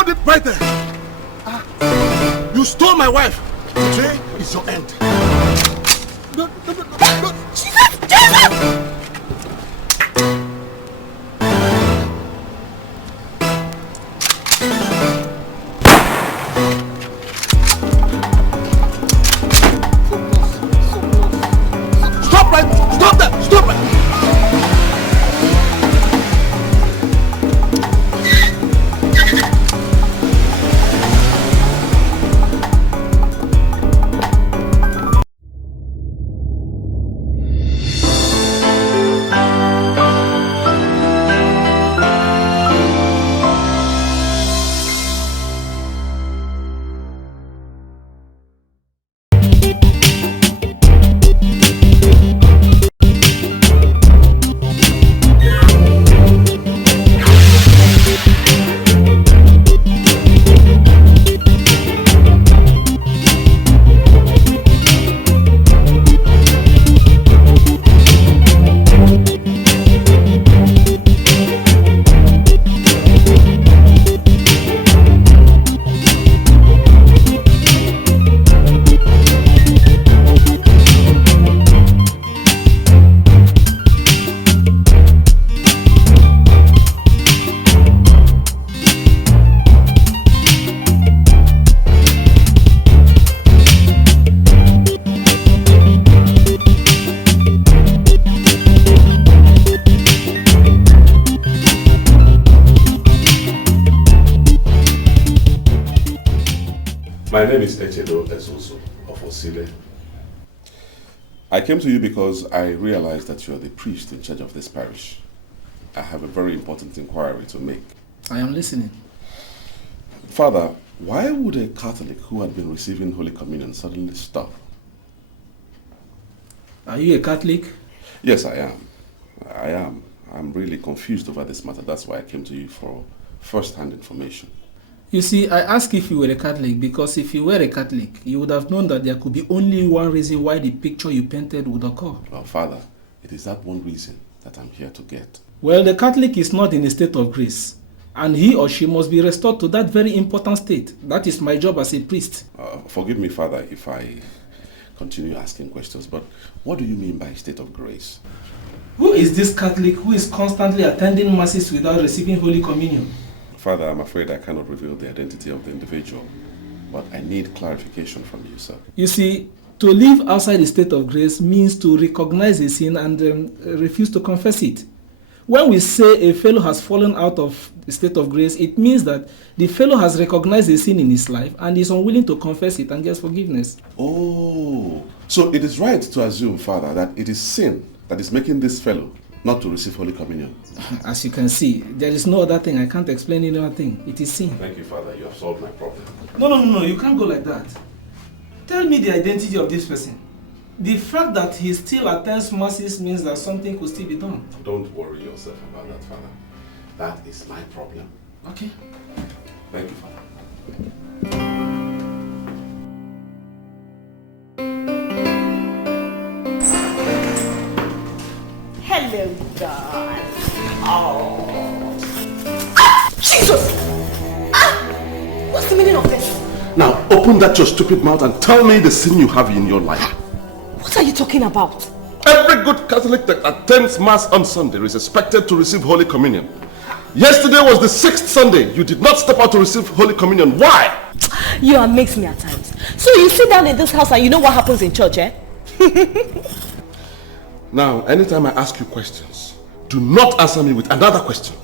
Hold it right there. You stole my wife. Today is your end. No. Jesus! Jesus! My name is Ohameze. I came to you because I realized that you are the priest in charge of this parish. I have a very important inquiry to make. I am listening. Father, why would a Catholic who had been receiving Holy Communion suddenly stop? Are you a Catholic? Yes, I am. I'm really confused over this matter. That's why I came to you for first-hand information. You see, I asked if you were a Catholic because if you were a Catholic, you would have known that there could be only one reason why the picture you painted would occur. Well, Father, it is that one reason that I'm here to get. Well, the Catholic is not in a state of grace, and he or she must be restored to that very important state. That is my job as a priest. Forgive me, Father, if I continue asking questions, but what do you mean by state of grace? Who is this Catholic who is constantly attending masses without receiving Holy Communion? Father, I'm afraid I cannot reveal the identity of the individual, but I need clarification from you, sir. You see, to live outside the state of grace means to recognize a sin and refuse to confess it. When we say a fellow has fallen out of the state of grace, it means that the fellow has recognized a sin in his life and is unwilling to confess it and gets forgiveness. Oh, so it is right to assume, Father, that it is sin that is making this fellow not to receive Holy Communion. As you can see, there is no other thing. I can't explain any other thing. It is sin. Thank you, Father. You have solved my problem. No. You can't go like that. Tell me the identity of this person. The fact that he still attends masses means that something could still be done. Don't worry yourself about that, Father. That is my problem. Okay. Thank you, Father. Hello, God. Oh. Jesus! What's the meaning of this? Now, open that your stupid mouth and tell me the sin you have in your life. What are you talking about? Every good Catholic that attends Mass on Sunday is expected to receive Holy Communion. Yesterday was the 6th Sunday. You did not step out to receive Holy Communion. Why? You amaze me at times. So you sit down in this house and you know what happens in church, eh? Now, anytime I ask you questions, do not answer me with another question.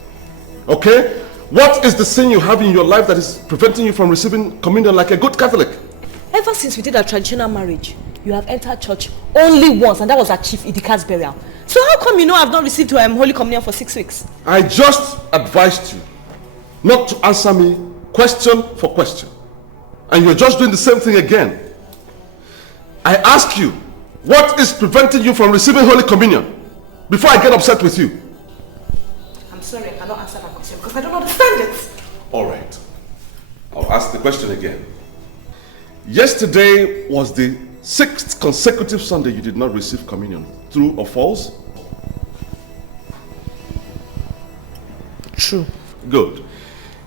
Okay? What is the sin you have in your life that is preventing you from receiving communion like a good Catholic? Ever since we did our traditional marriage, you have entered church only once, and that was at Chief Idika's burial. So how come you know I've not received Holy Communion for 6 weeks? I just advised you not to answer me question for question. And you're just doing the same thing again. I ask you, what is preventing you from receiving Holy Communion? Before I get upset with you. I'm sorry, I cannot answer that question because I don't understand it. Alright. I'll ask the question again. Yesterday was the 6th consecutive Sunday you did not receive communion. True or false? True. Good.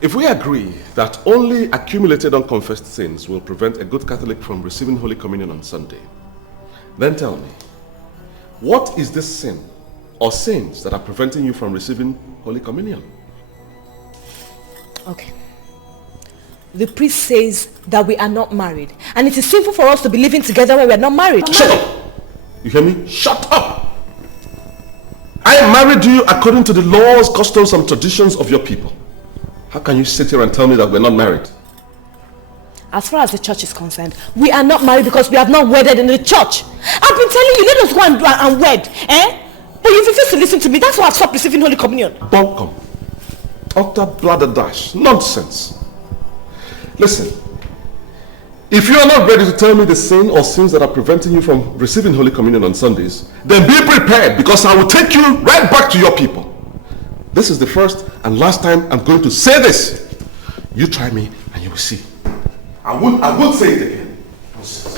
If we agree that only accumulated unconfessed sins will prevent a good Catholic from receiving Holy Communion on Sunday, then tell me, what is this sin or sins that are preventing you from receiving Holy Communion? Okay. The priest says that we are not married, and it is sinful for us to be living together when we are not married. Shut up! You hear me? Shut up! I married you according to the laws, customs, and traditions of your people. How can you sit here and tell me that we're not married? As far as the church is concerned, we are not married because we have not wedded in the church. I've been telling you, let us go and wed, eh? But you refuse to listen to me. That's why I've stopped receiving Holy Communion. Bunkum. Utter bladderdash. Nonsense. Listen, if you are not ready to tell me the sin or sins that are preventing you from receiving Holy Communion on Sundays, then be prepared, because I will take you right back to your people. This is the first and last time I'm going to say this. You try me and you will see. I won't say it again. Nonsense.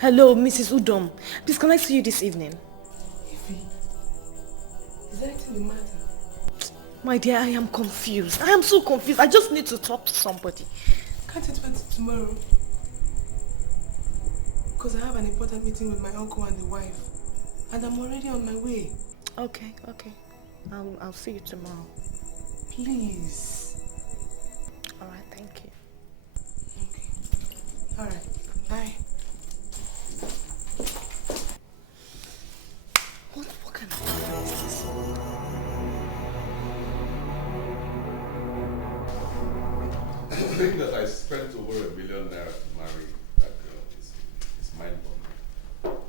Hello, Mrs. Udom. Please, can I see you this evening? Ify, is there anything the matter? My dear, I am confused. I am so confused. I just need to talk to somebody. Can't it wait till tomorrow? Because I have an important meeting with my uncle and the wife. And I'm already on my way. Okay. I'll see you tomorrow. Please. Alright, thank you. Okay. Alright, bye. What kind of problem is this? I think that I spent over $1 million to marry that girl is mind-boggling.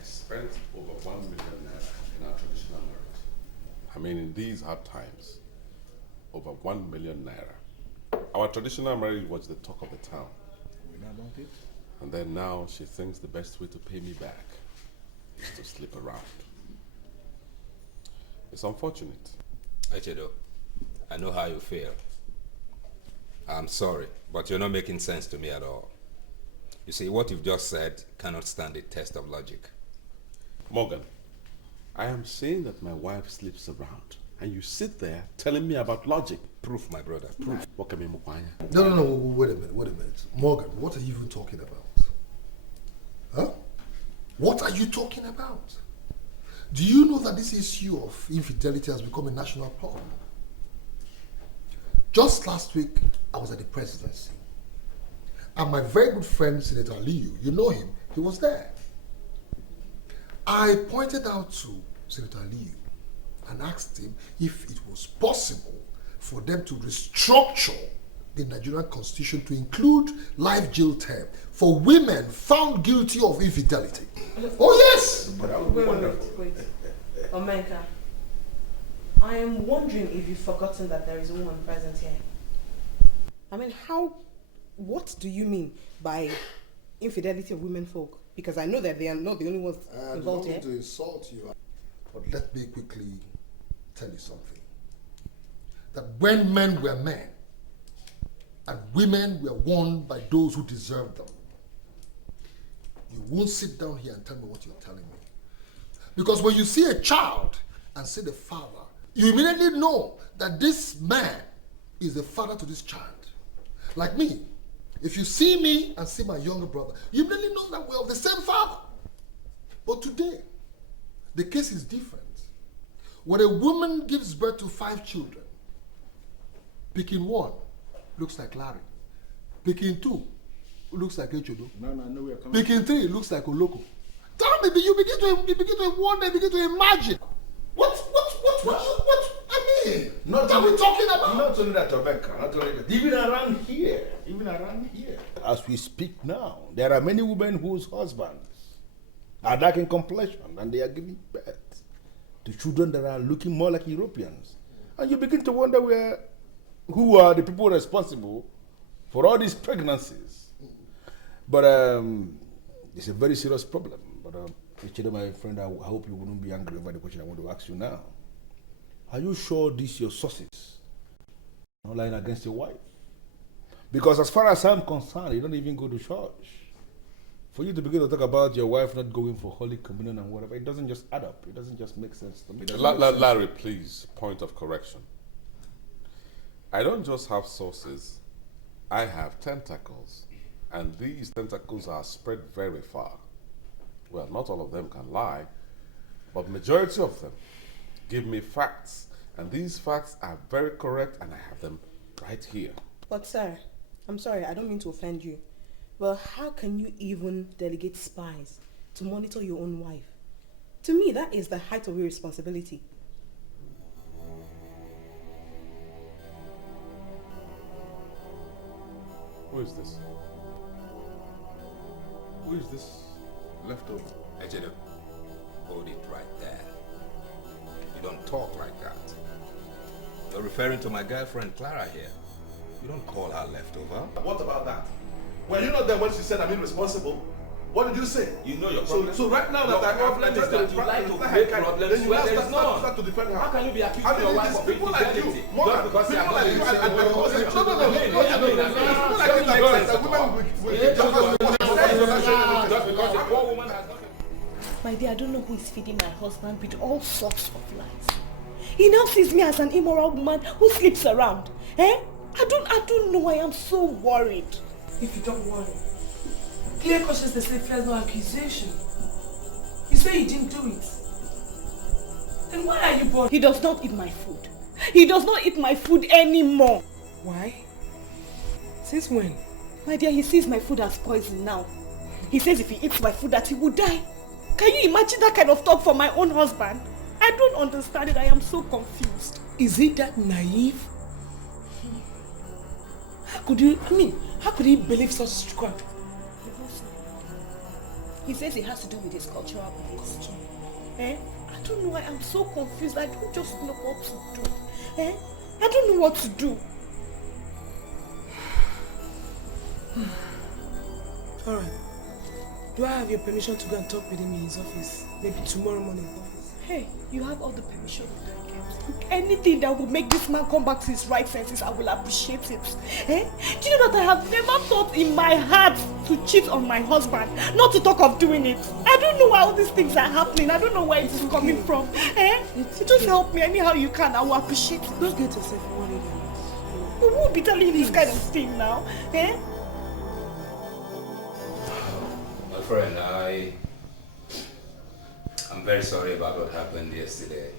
I spent over $1 million in our traditional marriage. I mean, in these hard times, over $1 million. Our traditional marriage was the talk of the town. And then now she thinks the best way to pay me back is to slip around. It's unfortunate. Echedo, I know how you feel. I'm sorry, but you're not making sense to me at all. You see, what you've just said cannot stand the test of logic. Morgan, I am saying that my wife sleeps around, and you sit there telling me about logic. Proof, my brother, proof. No, wait a minute. Morgan, what are you even talking about? Huh? What are you talking about? Do you know that this issue of infidelity has become a national problem? Just last week, I was at the presidency. And my very good friend, Senator Liu, you know him, he was there. I pointed out to Senator Liu and asked him if it was possible for them to restructure the Nigerian constitution to include life jail term for women found guilty of infidelity. Oh yes! Wait. Omeka, I am wondering if you've forgotten that there is a woman present here. I mean, what do you mean by infidelity of women folk? Because I know that they are not the only ones involved here. I don't want to insult you, but let me quickly tell you something. That when men were men, and women were won by those who deserved them, you won't sit down here and tell me what you're telling me. Because when you see a child and see the father, you immediately know that this man is the father to this child. Like me, if you see me and see my younger brother, you immediately know that we're of the same father. But today, the case is different. When a woman gives birth to 5 children, picking 1 looks like Larry. Picking 2 looks like Echodo. No, Picking 3 looks like Oloko. Tell me, you begin to wonder, begin to imagine. What I mean? What are we talking about? Not only that, Rebecca, not only that. Even around here. As we speak now, there are many women whose husbands are dark in complexion and they are giving birth to children that are looking more like Europeans. And you begin to wonder who are the people responsible for all these pregnancies. But it's a very serious problem. But Uche, my friend, I hope you wouldn't be angry over the question I want to ask you now. Are you sure these your sources are not lying against your wife? Because as far as I'm concerned, you don't even go to church. For you to begin to talk about your wife not going for Holy Communion and whatever, it doesn't just add up. It doesn't just make sense to me. Larry, please, point of correction. I don't just have sources. I have tentacles. And these tentacles are spread very far. Well, not all of them can lie, but majority of them give me facts. And these facts are very correct, and I have them right here. But sir, I'm sorry, I don't mean to offend you. Well, how can you even delegate spies to monitor your own wife? To me, that is the height of your responsibility. Who is this? Who is this leftover? Echedo, hold it right there. You don't talk like that. You're referring to my girlfriend Clara here. You don't call her leftover. What about that? Were you not there when she said I'm irresponsible? What did you say? You know your problem. So right now that I problem is that you like to create problems then you where there is none. start to defend her. How can you be accusing your wife of infidelity? Just because you are not in My dear, I don't know who is feeding my husband with all sorts of lies. He now sees me as an immoral woman who sleeps around. I don't know. I am so worried. If you don't worry, clear conscience, they say fears no accusation. You say you didn't do it. Then why are you bothered? He does not eat my food. He does not eat my food anymore. Why? Since when? My dear, he sees my food as poison now. He says if he eats my food that he will die. Can you imagine that kind of talk from my own husband? I don't understand it. I am so confused. Is he that naive? How could he believe such crap? He says it has to do with his cultural beliefs. I don't know. I am so confused. I don't just know what to do. I don't know what to do. Alright. Do I have your permission to go and talk with him in his office? Maybe tomorrow morning. Hey, you have all the permission you can get. Anything that will make this man come back to his right senses, I will appreciate it. Do you know that I have never thought in my heart to cheat on my husband, not to talk of doing it. I don't know why all these things are happening. I don't know where it is coming from. Just help me anyhow you can. I will appreciate it. Don't get yourself worried. You won't be telling me this kind of thing now. My friend, I'm very sorry about what happened yesterday.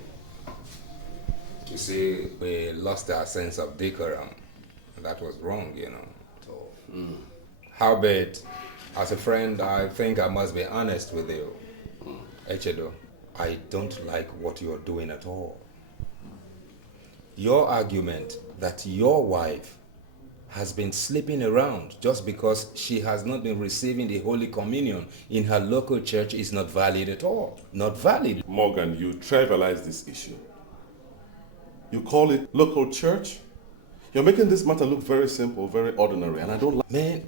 You see, we lost our sense of decorum. That was wrong, you know. So, howbeit, as a friend, I think I must be honest with you. Echedo, I don't like what you're doing at all. Your argument that your wife has been sleeping around just because she has not been receiving the Holy Communion in her local church is not valid at all. Not valid. Morgan, you trivialize this issue. You call it local church? You're making this matter look very simple, very ordinary, and I don't like... Man,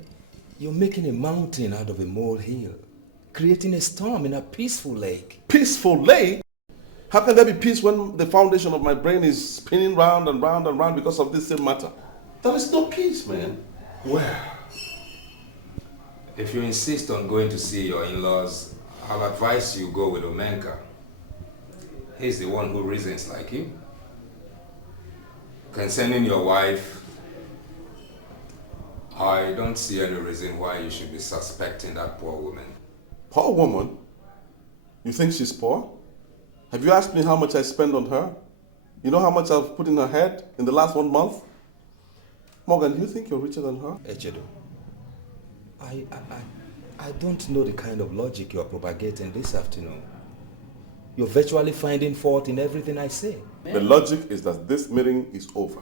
you're making a mountain out of a molehill, creating a storm in a peaceful lake. Peaceful lake? How can there be peace when the foundation of my brain is spinning round and round and round because of this same matter? There is no peace, man. Well, if you insist on going to see your in-laws, I'll advise you go with Omenka. He's the one who reasons like you. Concerning your wife, I don't see any reason why you should be suspecting that poor woman. Poor woman? You think she's poor? Have you asked me how much I spend on her? You know how much I've put in her head in the last 1 month? Morgan, do you think you're richer than her? Echedo, I don't know the kind of logic you're propagating this afternoon. You're virtually finding fault in everything I say. The logic is that this meeting is over.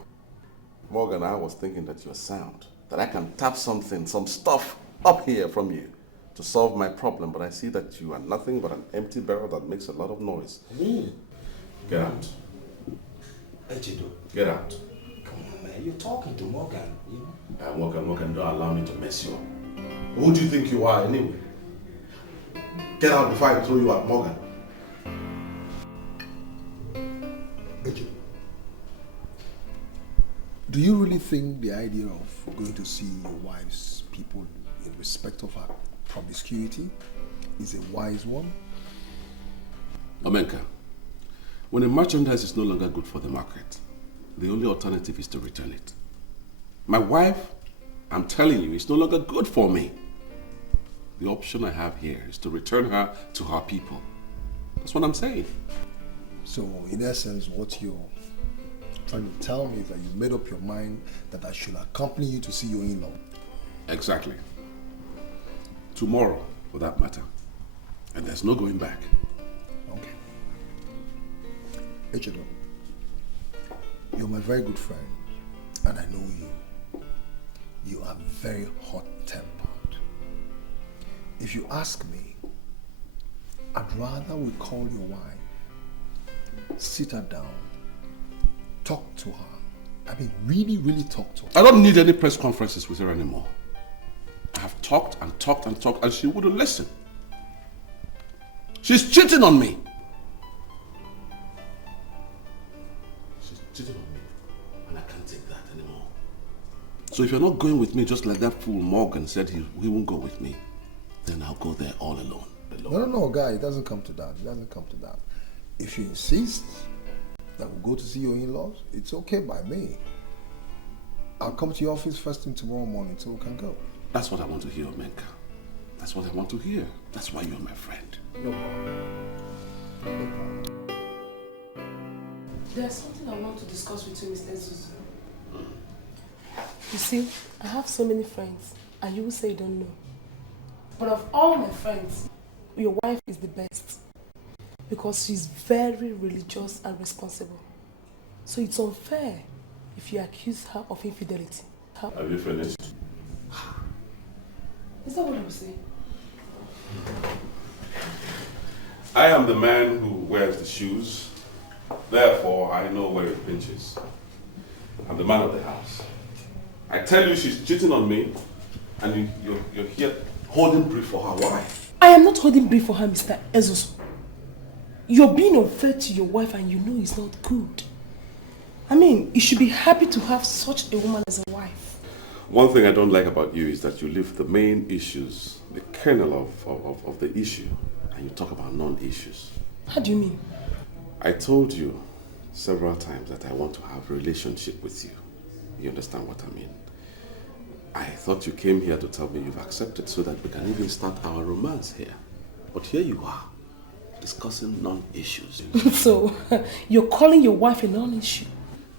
Morgan, I was thinking that you're sound, that I can tap something, some stuff up here from you to solve my problem, but I see that you are nothing but an empty barrel that makes a lot of noise. Get out. Echido. Get out. Come on, man. You're talking to Morgan, you know? Morgan, don't allow me to mess you up. Who do you think you are anyway? Get out before I throw you at Morgan. Do you really think the idea of going to see your wife's people in respect of her promiscuity is a wise one? Omenka, when a merchandise is no longer good for the market, the only alternative is to return it. My wife, I'm telling you, is no longer good for me. The option I have here is to return her to her people. That's what I'm saying. So, in essence, what you're trying to tell me is that you made up your mind that I should accompany you to see your in-law. Exactly. Tomorrow, for that matter. And there's no going back. Okay. Echedo, you're my very good friend, and I know you. You are very hot-tempered. If you ask me, I'd rather we call your wife, sit her down, talk to her. I mean, really, really talk to her. I don't need any press conferences with her anymore. I have talked and talked and talked, and she wouldn't listen. She's cheating on me. She's cheating on me, and I can't take that anymore. So if you're not going with me, just like that fool Morgan said he won't go with me, then I'll go there all alone. No, guy, it doesn't come to that. It doesn't come to that. If you insist that we'll go to see your in-laws, it's okay by me. I'll come to your office first thing tomorrow morning so we can go. That's what I want to hear, Omenka. That's what I want to hear. That's why you're my friend. No problem. No problem. There's something I want to discuss with you, Mr. Zuzu. You see, I have so many friends, and you will say you don't know. But of all my friends, your wife is the best. Because she's very religious and responsible. So it's unfair if you accuse her of infidelity. Have you finished? Is that what you say? I am the man who wears the shoes. Therefore, I know where it pinches. I'm the man of the house. I tell you she's cheating on me, and you're here holding brief for her. Why? I am not holding brief for her, Mr. Ezusu. You're being unfair to your wife and you know it's not good. I mean, you should be happy to have such a woman as a wife. One thing I don't like about you is that you leave the main issues, the kernel of the issue, and you talk about non-issues. How do you mean? I told you several times that I want to have a relationship with you. You understand what I mean? I thought you came here to tell me you've accepted so that we can even start our romance here. But here you are, discussing non-issues. So, you're calling your wife a non-issue?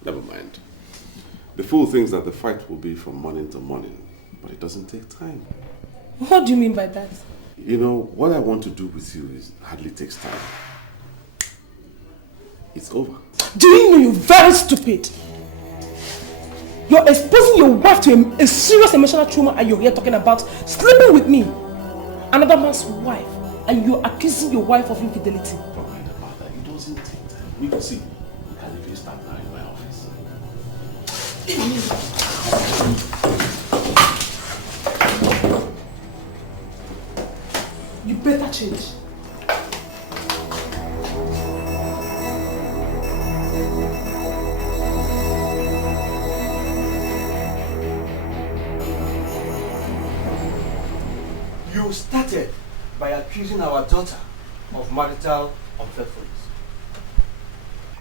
Never mind. The fool thinks that the fight will be from morning to morning, but it doesn't take time. What do you mean by that? You know, what I want to do with you hardly takes time. It's over. Do you know you're very stupid? You're exposing your wife to a serious emotional trauma and you're here talking about sleeping with me, another man's wife, and you're accusing your wife of infidelity. Don't mind about that. It doesn't take time. We can see. We can even start now in my office. You better change. You started by accusing our daughter of marital unfaithfulness.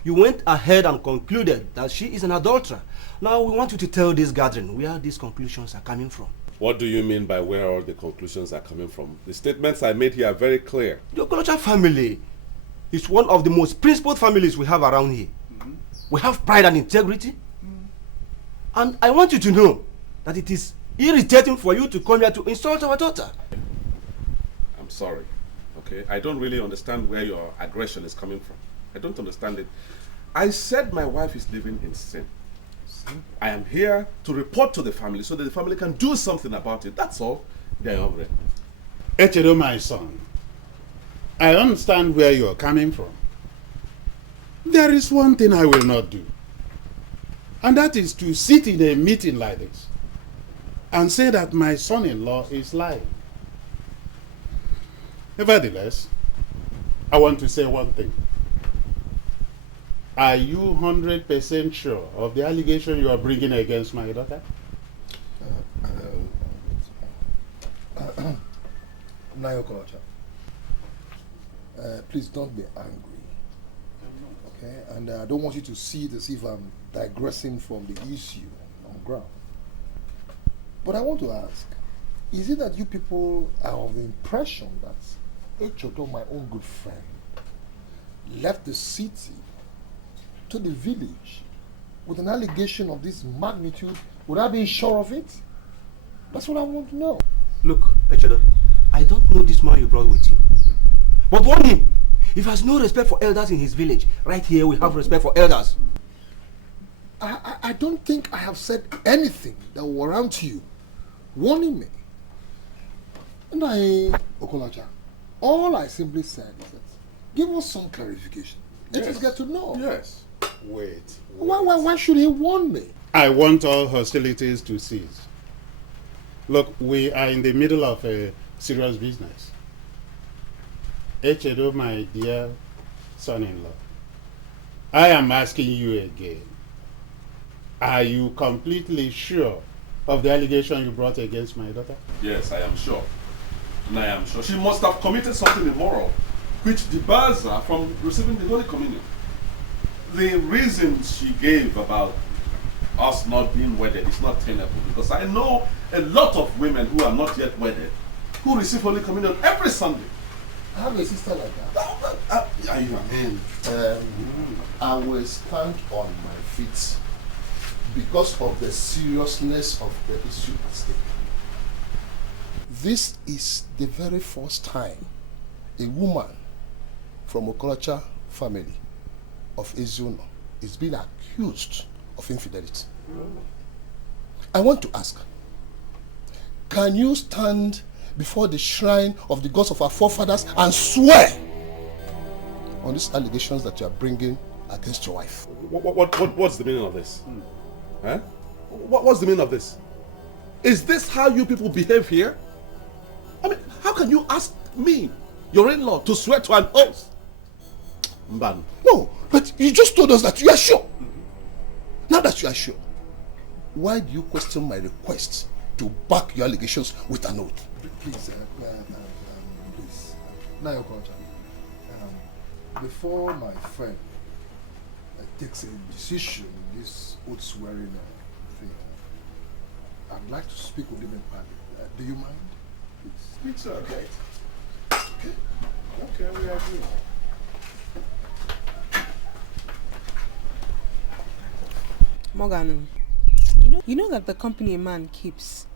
You went ahead and concluded that she is an adulterer. Now we want you to tell this gathering where these conclusions are coming from. What do you mean by where all the conclusions are coming from? The statements I made here are very clear. The Okolocha family is one of the most principled families we have around here. We have pride and integrity. And I want you to know that it is irritating for you to come here to insult our daughter. I'm sorry. Okay? I don't really understand where your aggression is coming from. I don't understand it. I said my wife is living in sin. I am here to report to the family so that the family can do something about it. That's all. Echedo, my son, I understand where you are coming from. There is one thing I will not do, and that is to sit in a meeting like this and say that my son-in-law is lying. Nevertheless, I want to say one thing. Are you 100% sure of the allegation you are bringing against my daughter? Please don't be angry. Okay? And I don't want you to see it as if I'm digressing from the issue on ground. But I want to ask, is it that you people are of the impression that Echodo, my own good friend, left the city to the village with an allegation of this magnitude without being sure of it? That's what I want to know. Look, Echodo, I don't know this man you brought with you. But warn him, if he has no respect for elders in his village, right here we have respect for elders. I don't think I have said anything that will warrant you warning me. And Okolacha, all I simply said is that give us some clarification. Let us get to know. Yes. Wait. Why should he warn me? I want all hostilities to cease. Look, we are in the middle of a serious business. Echedo, my dear son-in-law, I am asking you again. Are you completely sure of the allegation you brought against my daughter? Yes, I am sure. And I am sure she must have committed something immoral which debars her from receiving the Holy Communion. The reason she gave about us not being wedded is not tenable, because I know a lot of women who are not yet wedded who receive Holy Communion every Sunday. I have a sister like that. I will stand on my feet because of the seriousness of the issue at stake. This is the very first time a woman from Okolacha family of Ezuno is being accused of infidelity. I want to ask, can you stand before the shrine of the gods of our forefathers and swear on these allegations that you are bringing against your wife? What's the meaning of this? Huh? What's the meaning of this? Is this how you people behave here? I mean, how can you ask me, your in-law, to swear to an oath? Mban. No, but you just told us that you are sure. Now that you are sure, why do you question my request to back your allegations with an oath? Please, please. Now your culture. Before my friend takes a decision in this oath swearing thing, I'd like to speak with him in private. Do you mind? Speak, sir. Okay. Okay, we agree. Morgan, you know that the company a man keeps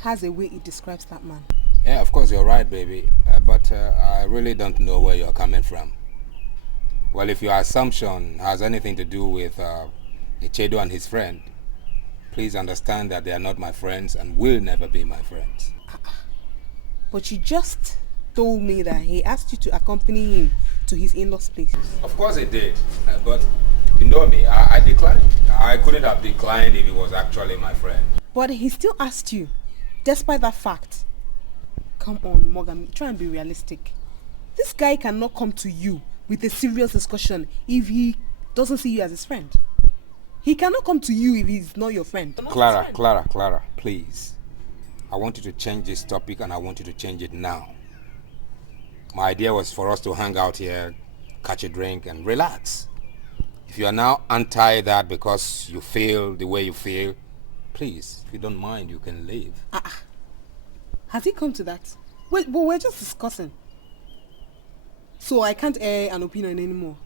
has a way it describes that man. Yeah, of course, you're right, baby. But I really don't know where you're coming from. Well, if your assumption has anything to do with Echedo and his friend, please understand that they are not my friends and will never be my friends. But you just told me that he asked you to accompany him to his in-laws' place. Of course it did, but you know me, I declined. I couldn't have declined if he was actually my friend. But he still asked you, despite that fact. Come on, Morgan, try and be realistic. This guy cannot come to you with a serious discussion if doesn't see you as his friend. He cannot come to you if he's not your friend. Clara, please. I want you to change this topic and I want you to change it now. My idea was for us to hang out here, catch a drink and relax. If you are now anti that because you feel the way you feel, please, if you don't mind, you can leave. Has he come to that? Well, but we're just discussing. So I can't air an opinion anymore.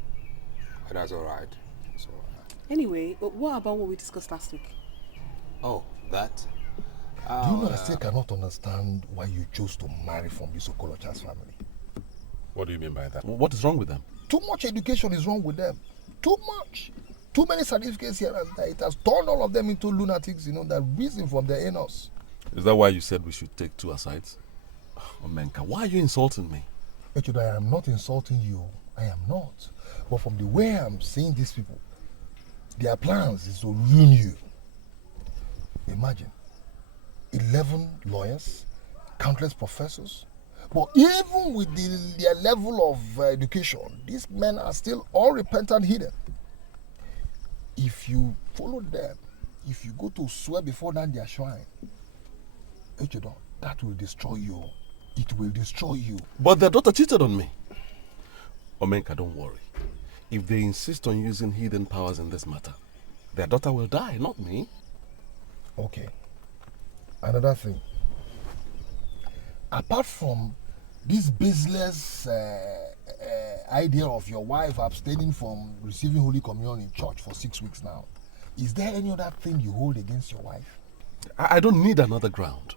That's all right. Anyway, what about what we discussed last week? Oh, that? Do you know I still cannot understand why you chose to marry from this Okolocha's family? What do you mean by that? What is wrong with them? Too much education is wrong with them. Too much. Too many certificates here and there. It has turned all of them into lunatics, that reason from their anus. Is that why you said we should take two asides? Omenka, why are you insulting me? Actually, I am not insulting you. I am not. But from the way I'm seeing these people, their plans is to ruin you. Imagine, 11 lawyers, countless professors. But even with their level of education, these men are still unrepentant hidden. If you follow them, if you go to swear before their shrine, that will destroy you. It will destroy you. But their daughter cheated on me. Omenka, don't worry. If they insist on using hidden powers in this matter, their daughter will die, not me. Okay. Another thing. Apart from this baseless idea of your wife abstaining from receiving Holy Communion in church for 6 weeks now, is there any other thing you hold against your wife? I don't need another ground.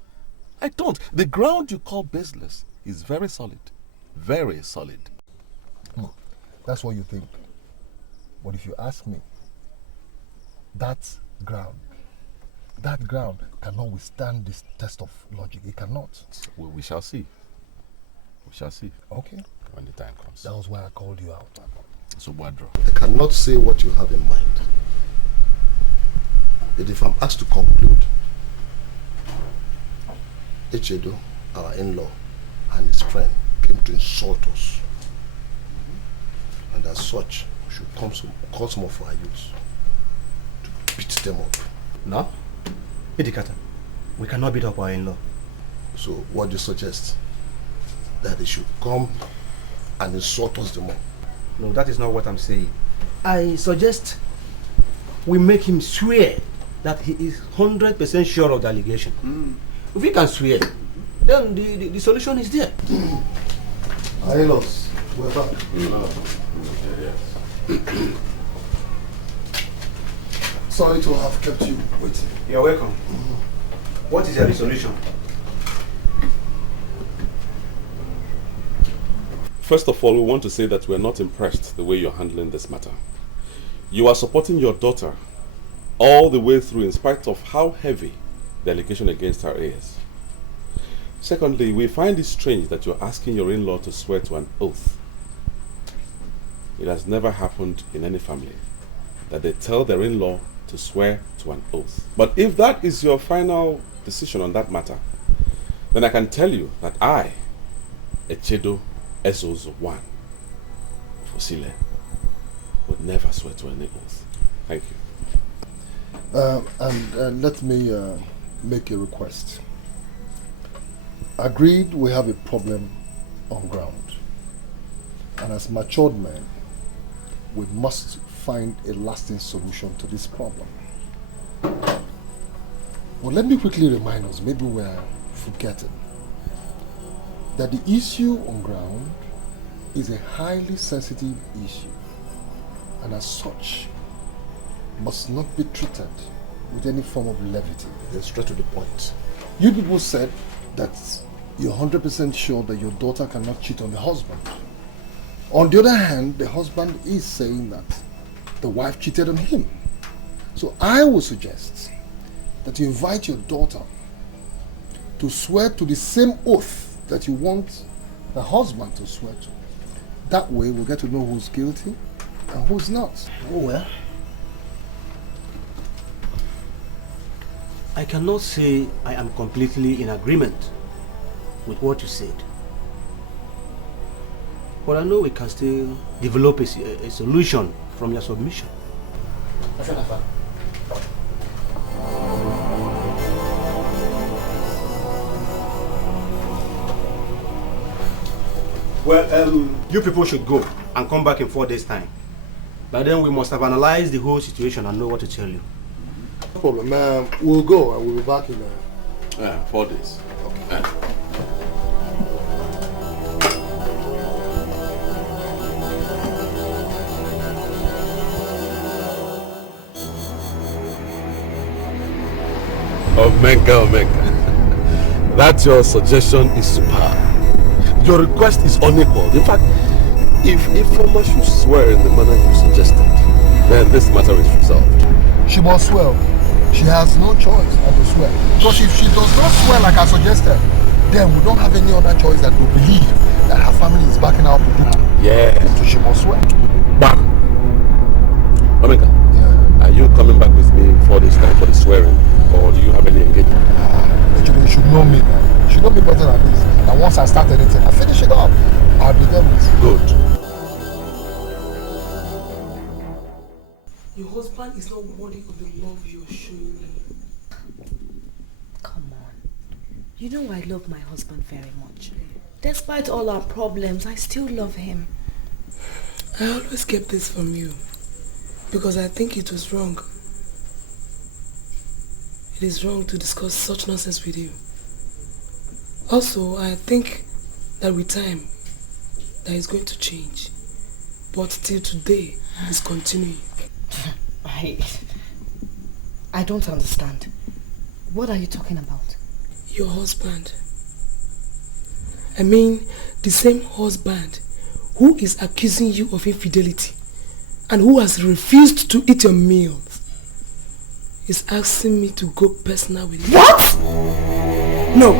I don't. The ground you call baseless is very solid. Very solid. That's what you think. But if you ask me, that ground cannot withstand this test of logic. It cannot. We shall see. We shall see. Okay. When the time comes. That was why I called you out. So, Wadro. I cannot say what you have in mind. But if I'm asked to conclude, Echedo, our in-law, and his friend came to insult us. And as such, we should call some of our youths to beat them up. No? Idikata, we cannot beat up our in-law. So what do you suggest? That they should come and insult us the more? No, that is not what I'm saying. I suggest we make him swear that he is 100% sure of the allegation. If he can swear, then the solution is there. Ayelos, we're back. Sorry to have kept you waiting. You're welcome. What is your resolution? First of all, we want to say that we're not impressed the way you're handling this matter. You are supporting your daughter all the way through in spite of how heavy the allegation against her is. Secondly, we find it strange that you're asking your in-law to swear to an oath. It has never happened in any family that they tell their in-law to swear to an oath. But if that is your final decision on that matter, then I can tell you that I, Echedo Ezozo 1, Fosile, would never swear to any oath. Thank you. And let me make a request. Agreed, we have a problem on ground. And as matured men, we must find a lasting solution to this problem. Well, let me quickly remind us, maybe we're forgetting, that the issue on ground is a highly sensitive issue, and as such, must not be treated with any form of levity. Straight to the point. You people said that you're 100% sure that your daughter cannot cheat on the husband. On the other hand, the husband is saying that the wife cheated on him. So I would suggest that you invite your daughter to swear to the same oath that you want the husband to swear to. That way we'll get to know who's guilty and who's not. Oh well. I cannot say I am completely in agreement with what you said. But I know we can still develop a solution from your submission. Well, you people should go and come back in 4 days' time. By then we must have analyzed the whole situation and know what to tell you. No problem. We'll go and we'll be back in 4 days. Okay. Omenka. That your suggestion is superb. Your request is unequal. In fact, if Ifeoma should swear in the manner you suggested, then this matter is resolved. She must swear. She has no choice but to swear. Because if she does not swear like I suggested, then we don't have any other choice than to believe that her family is backing out Udokwu. Yeah. So she must swear. Bam! Omeka, are you coming back with me for this time for the swearing, or do you have any engagement? Actually, you should know me. You should know me better than this. And once I start anything, I finish it up. I'll be done with it. Good. Your husband is not worthy of the love you're showing me. Come on. You know I love my husband very much. Despite all our problems, I still love him. I always kept this from you because I think it was wrong. It is wrong to discuss such nonsense with you. Also, I think that with time, that is going to change. But till today, it's continuing. I don't understand. What are you talking about? Your husband. I mean, the same husband who is accusing you of infidelity and who has refused to eat your meals is asking me to go personal with you. What? No.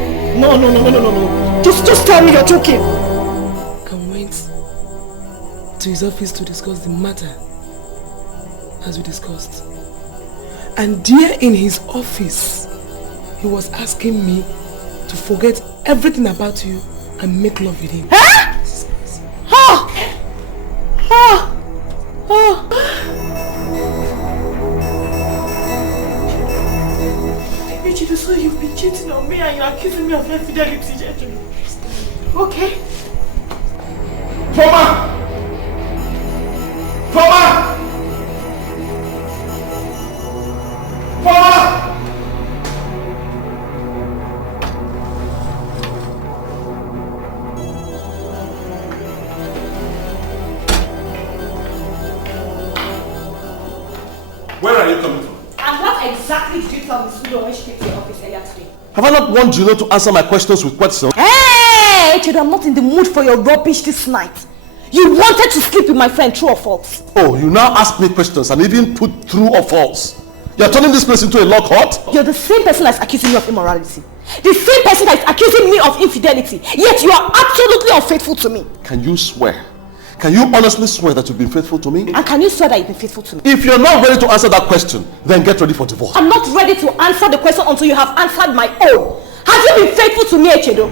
Just tell me you're joking. I went to his office to discuss the matter as we discussed. And there in his office, he was asking me to forget everything about you and make love with him. Huh? Richard, so you've been cheating on me and you're accusing me of infidelity. Okay. Foma! Where are you coming from? And what exactly did you tell Miss Udo when she came to your office earlier today? Have I not warned you not to answer my questions with questions? Hey, Chido, I'm not in the mood for your rubbish this night. You wanted to sleep with my friend, true or false? Oh, you now ask me questions and even put true or false. You're turning this place into a log hut? You're the same person that's accusing me of immorality. The same person that's accusing me of infidelity. Yet you are absolutely unfaithful to me. Can you swear? Can you honestly swear that you've been faithful to me? And can you swear that you've been faithful to me? If you're not ready to answer that question, then get ready for divorce. I'm not ready to answer the question until you have answered my own. Have you been faithful to me, Echedo?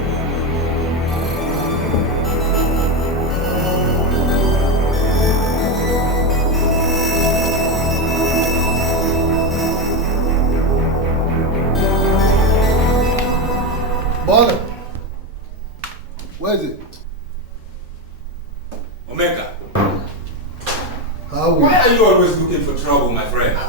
Morning. Where is it? Omeka. Why are you always looking for trouble, my friend?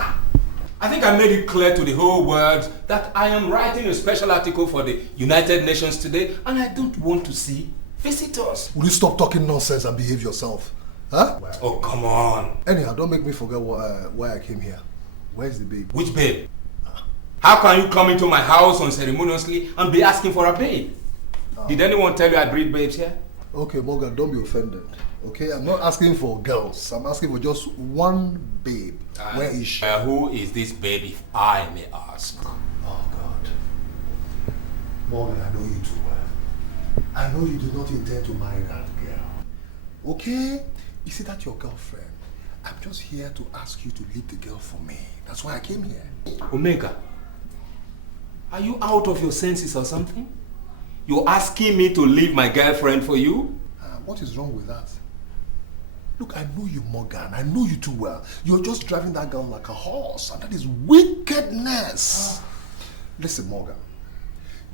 I think I made it clear to the whole world that I am writing a special article for the United Nations today and I don't want to see visitors. Will you stop talking nonsense and behave yourself? Huh? Oh, come on. Anyhow, don't make me forget why I came here. Where's the babe? Which babe? How can you come into my house unceremoniously and be asking for a babe? Did anyone tell you I breed babes here? Okay, Morgan, don't be offended. Okay, I'm not asking for girls. I'm asking for just one babe. Where is she? Who is this babe, if I may ask? Oh, God. Morgan, I know you too well. I know you do not intend to marry that girl. Okay? You see, that's your girlfriend. I'm just here to ask you to leave the girl for me. That's why I came here. Omega, are you out of your senses or something? You're asking me to leave my girlfriend for you? What is wrong with that? Look, I know you, Morgan. I know you too well. You're just driving that girl like a horse, and that is wickedness. Listen, Morgan.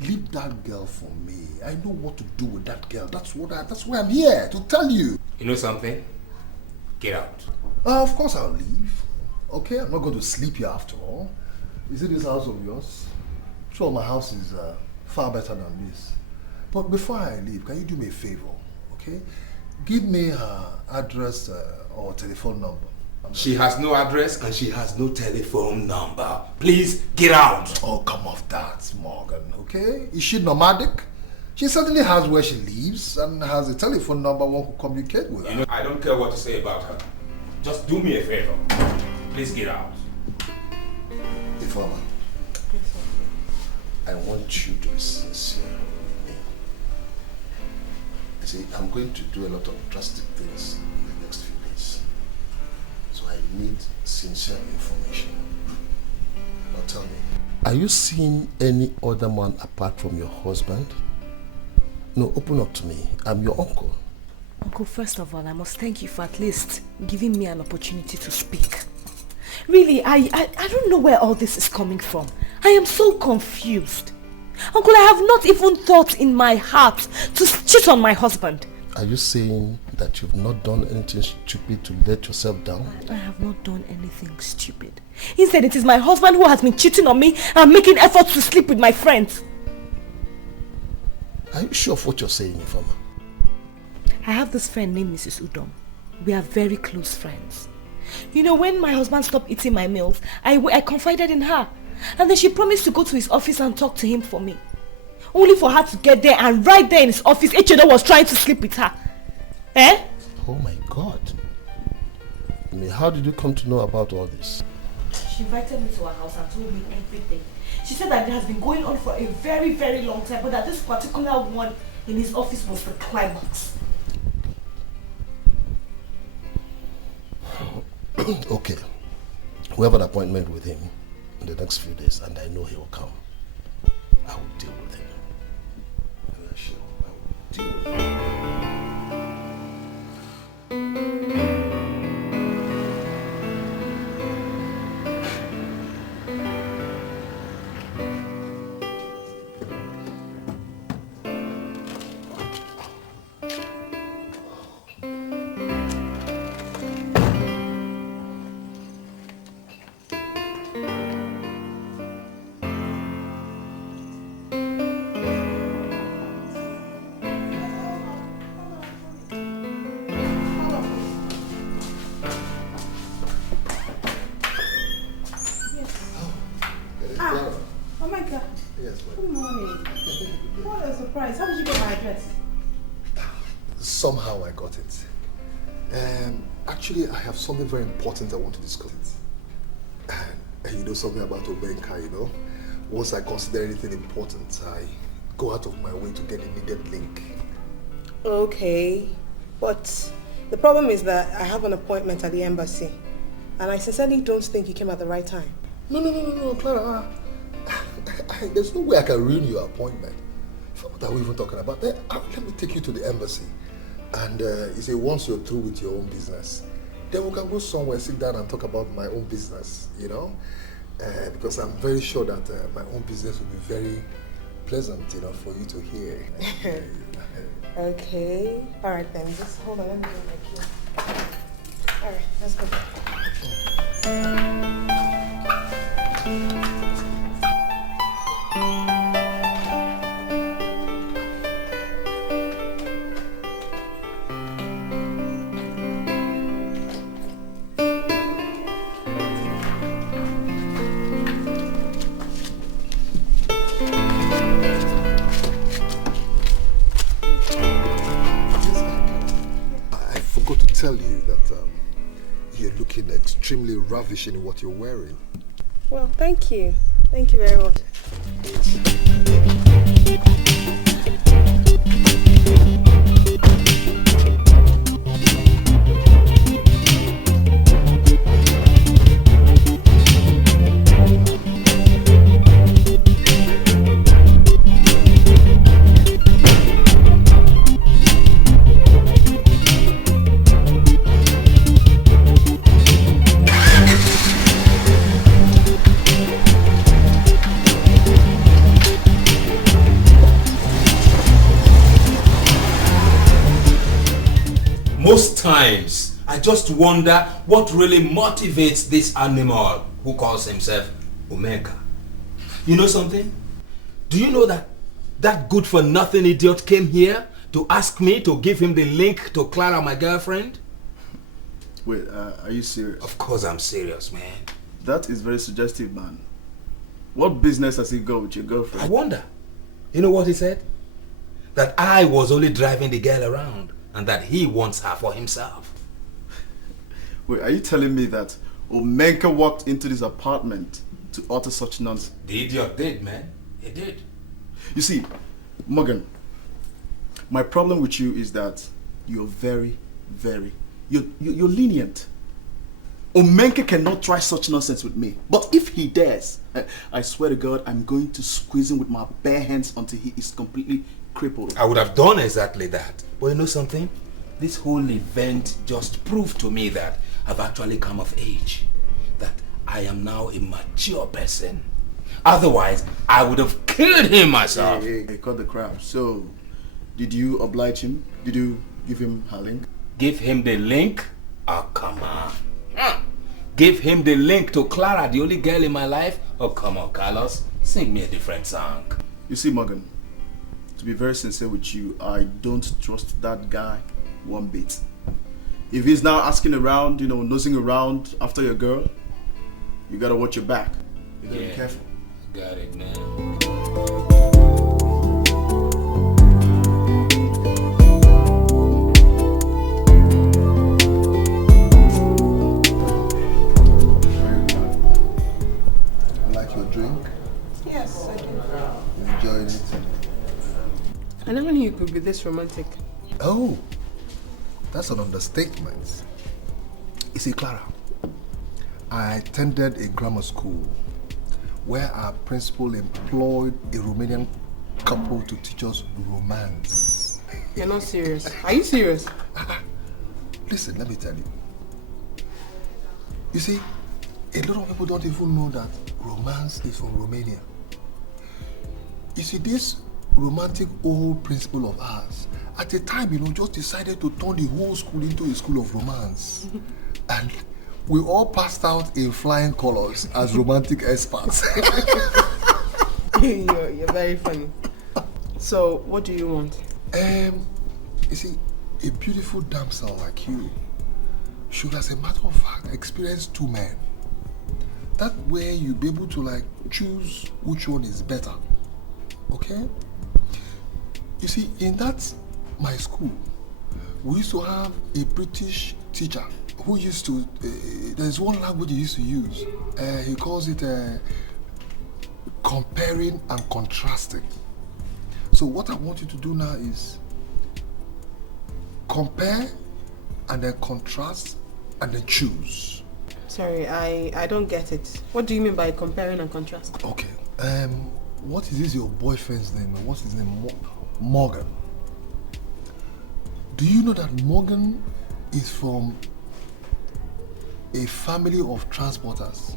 Leave that girl for me. I know what to do with that girl. That's why I'm here, to tell you. You know something? Get out. Of course I'll leave. Okay, I'm not going to sleep here after all. Is it this house of yours? Sure, my house is far better than this. But before I leave, can you do me a favor? Okay? Give me her address or telephone number. She has no address and she has no telephone number. Please get out. Oh, come off that, Morgan, okay? Is she nomadic? She certainly has where she lives and has a telephone number one could communicate with her. You know, I don't care what you say about her. Just do me a favor. Please get out. Ifeoma, I want you to be sincere with me. You see, I'm going to do a lot of drastic things in the next few days. So I need sincere information. Now tell me, are you seeing any other man apart from your husband? No, open up to me. I'm your uncle. Uncle, first of all, I must thank you for at least giving me an opportunity to speak. Really, I don't know where all this is coming from. I am so confused. Uncle, I have not even thought in my heart to cheat on my husband. Are you saying that you've not done anything stupid to let yourself down? I have not done anything stupid. Instead, it is my husband who has been cheating on me and making efforts to sleep with my friends. Are you sure of what you're saying, Ifeoma? I have this friend named Mrs. Udom. We are very close friends. You know, when my husband stopped eating my meals, I confided in her. And then she promised to go to his office and talk to him for me. Only for her to get there, and right there in his office, Echedo was trying to sleep with her. Eh? Oh my God. I mean, how did you come to know about all this? She invited me to her house and told me everything. She said that it has been going on for a very, very long time, but that this particular one in his office was the climax. Okay. We have an appointment with him in the next few days, and I know he will come. I will deal with him. I will deal with him. Somehow I got it. Actually, I have something very important I want to discuss. And you know something about Obenka, you know? Once I consider anything important, I go out of my way to get a needed link. Okay, but the problem is that I have an appointment at the embassy. And I sincerely don't think you came at the right time. No, Clara. There's no way I can ruin your appointment. What are we even talking about? Let me take you to the embassy. And you say once you're through with your own business, then we can go somewhere, sit down and talk about my own business, you know? Because I'm very sure that my own business will be very pleasant, you know, for you to hear. Okay. All right then. Just hold on. Let me go back here. All right. Let's go. Tell you that you're looking extremely ravish in what you're wearing. Well, thank you. Thank you very much. Most times, I just wonder what really motivates this animal who calls himself Omega. You know something? Do you know that that good-for-nothing idiot came here to ask me to give him the link to Clara, my girlfriend? Wait, are you serious? Of course I'm serious, man. That is very suggestive, man. What business has he got with your girlfriend? I wonder. You know what he said? that I was only driving the girl around and that he wants her for himself. Wait, are you telling me that Omenka walked into this apartment to utter such nonsense? The idiot did, man. He did. You see, Morgan, my problem with you is that you're you're lenient. Omenka cannot try such nonsense with me. But if he dares, I swear to God, I'm going to squeeze him with my bare hands until he is completely crippled. I would have done exactly that. But you know something? This whole event just proved to me that I've actually come of age. That I am now a mature person. Otherwise, I would have killed him myself. Hey, cut the crap. So, did you oblige him? Did you give him her link? Give him the link? Oh, come on. Give him the link to Clara, the only girl in my life? Oh, come on, Carlos. Sing me a different song. You see, Morgan, to be very sincere with you, I don't trust that guy one bit. If he's now asking around, nosing around after your girl, you gotta watch your back. You gotta be careful. Got it, man. Drink? Yes, I do. Enjoying it? I never knew you could be this romantic. Oh, that's an understatement. You see, Clara, I attended a grammar school where our principal employed a Romanian couple to teach us romance. You're not serious. Are you serious? Listen, let me tell you. You see, a lot of people don't even know that romance is from Romania. You see, this romantic old principal of ours, at the time, just decided to turn the whole school into a school of romance. And we all passed out in flying colors as romantic experts. You're very funny. So, what do you want? You see, a beautiful damsel like you should, as a matter of fact, experience two men. That way you'll be able to choose which one is better. Okay? You see, in my school, we used to have a British teacher who used to, there's one language he used to use. He calls it comparing and contrasting. So what I want you to do now is compare and then contrast and then choose. Sorry, I don't get it. What do you mean by comparing and contrasting? Okay. What is your boyfriend's name? What's his name? Morgan. Do you know that Morgan is from a family of transporters?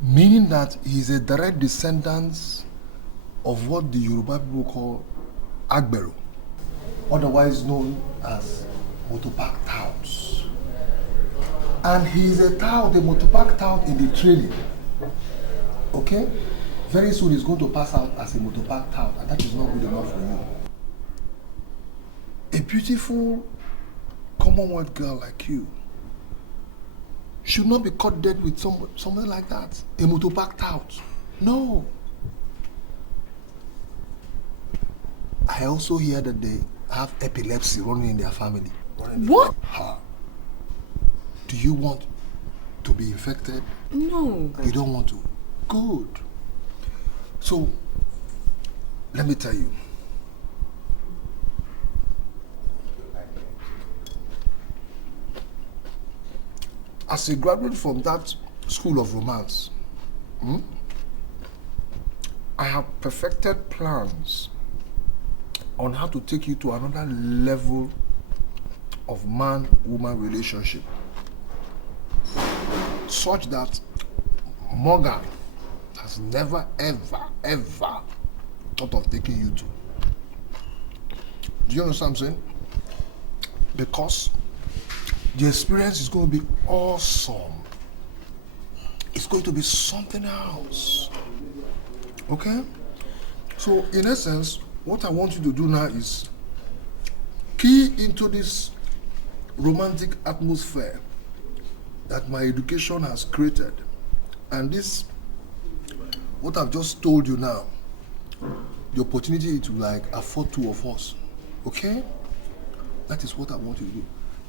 Meaning that he's a direct descendant of what the Yoruba people call Agbero, otherwise known as motopark touts. And he's a tout, a motopark tout in the training. Okay? Very soon he's going to pass out as a motopark tout, and that is not good enough for you. A beautiful Commonwealth girl like you should not be caught dead with something like that. A motopark tout. No. I also hear that they have epilepsy running in their family. What? Do you want to be infected? No. You don't want to? Good. So, let me tell you. As a graduate from that school of romance, I have perfected plans on how to take you to another level of man-woman relationship, such that Morgan has never, ever, ever thought of taking you to. Do you understand what I'm saying? Because the experience is going to be awesome. It's going to be something else. Okay? So, in essence, what I want you to do now is key into this romantic atmosphere that my education has created. And this, what I've just told you now, the opportunity to like afford two of us. Okay? That is what I want you to do.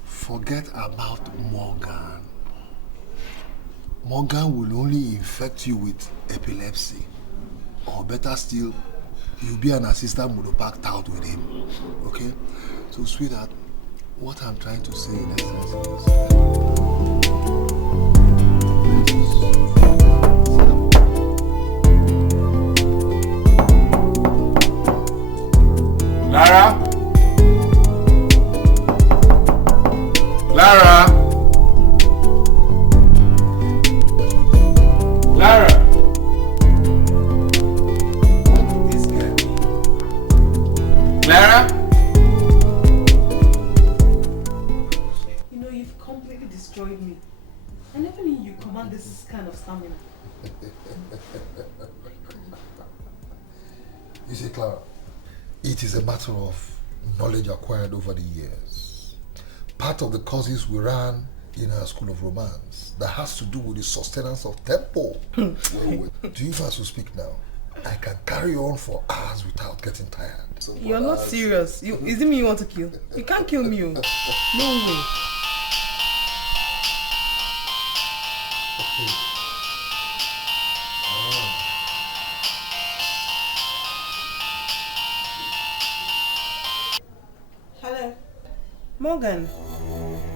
Forget about Morgan. Morgan will only infect you with epilepsy. Or better still, you'll be an assistant would have packed out with him. Okay? So sweetheart, what I'm trying to say in essence is Lara? Lara? Lara? This guy. Lara? You know, you've completely destroyed me. I never knew you command this kind of stamina. You see, Clara, it is a matter of knowledge acquired over the years. Part of the courses we ran in our school of romance that has to do with the sustenance of tempo. Wait. Do you want to speak now? I can carry on for hours without getting tired. You're not serious. Is it me you want to kill? You can't kill me. No way. Hello. Morgan,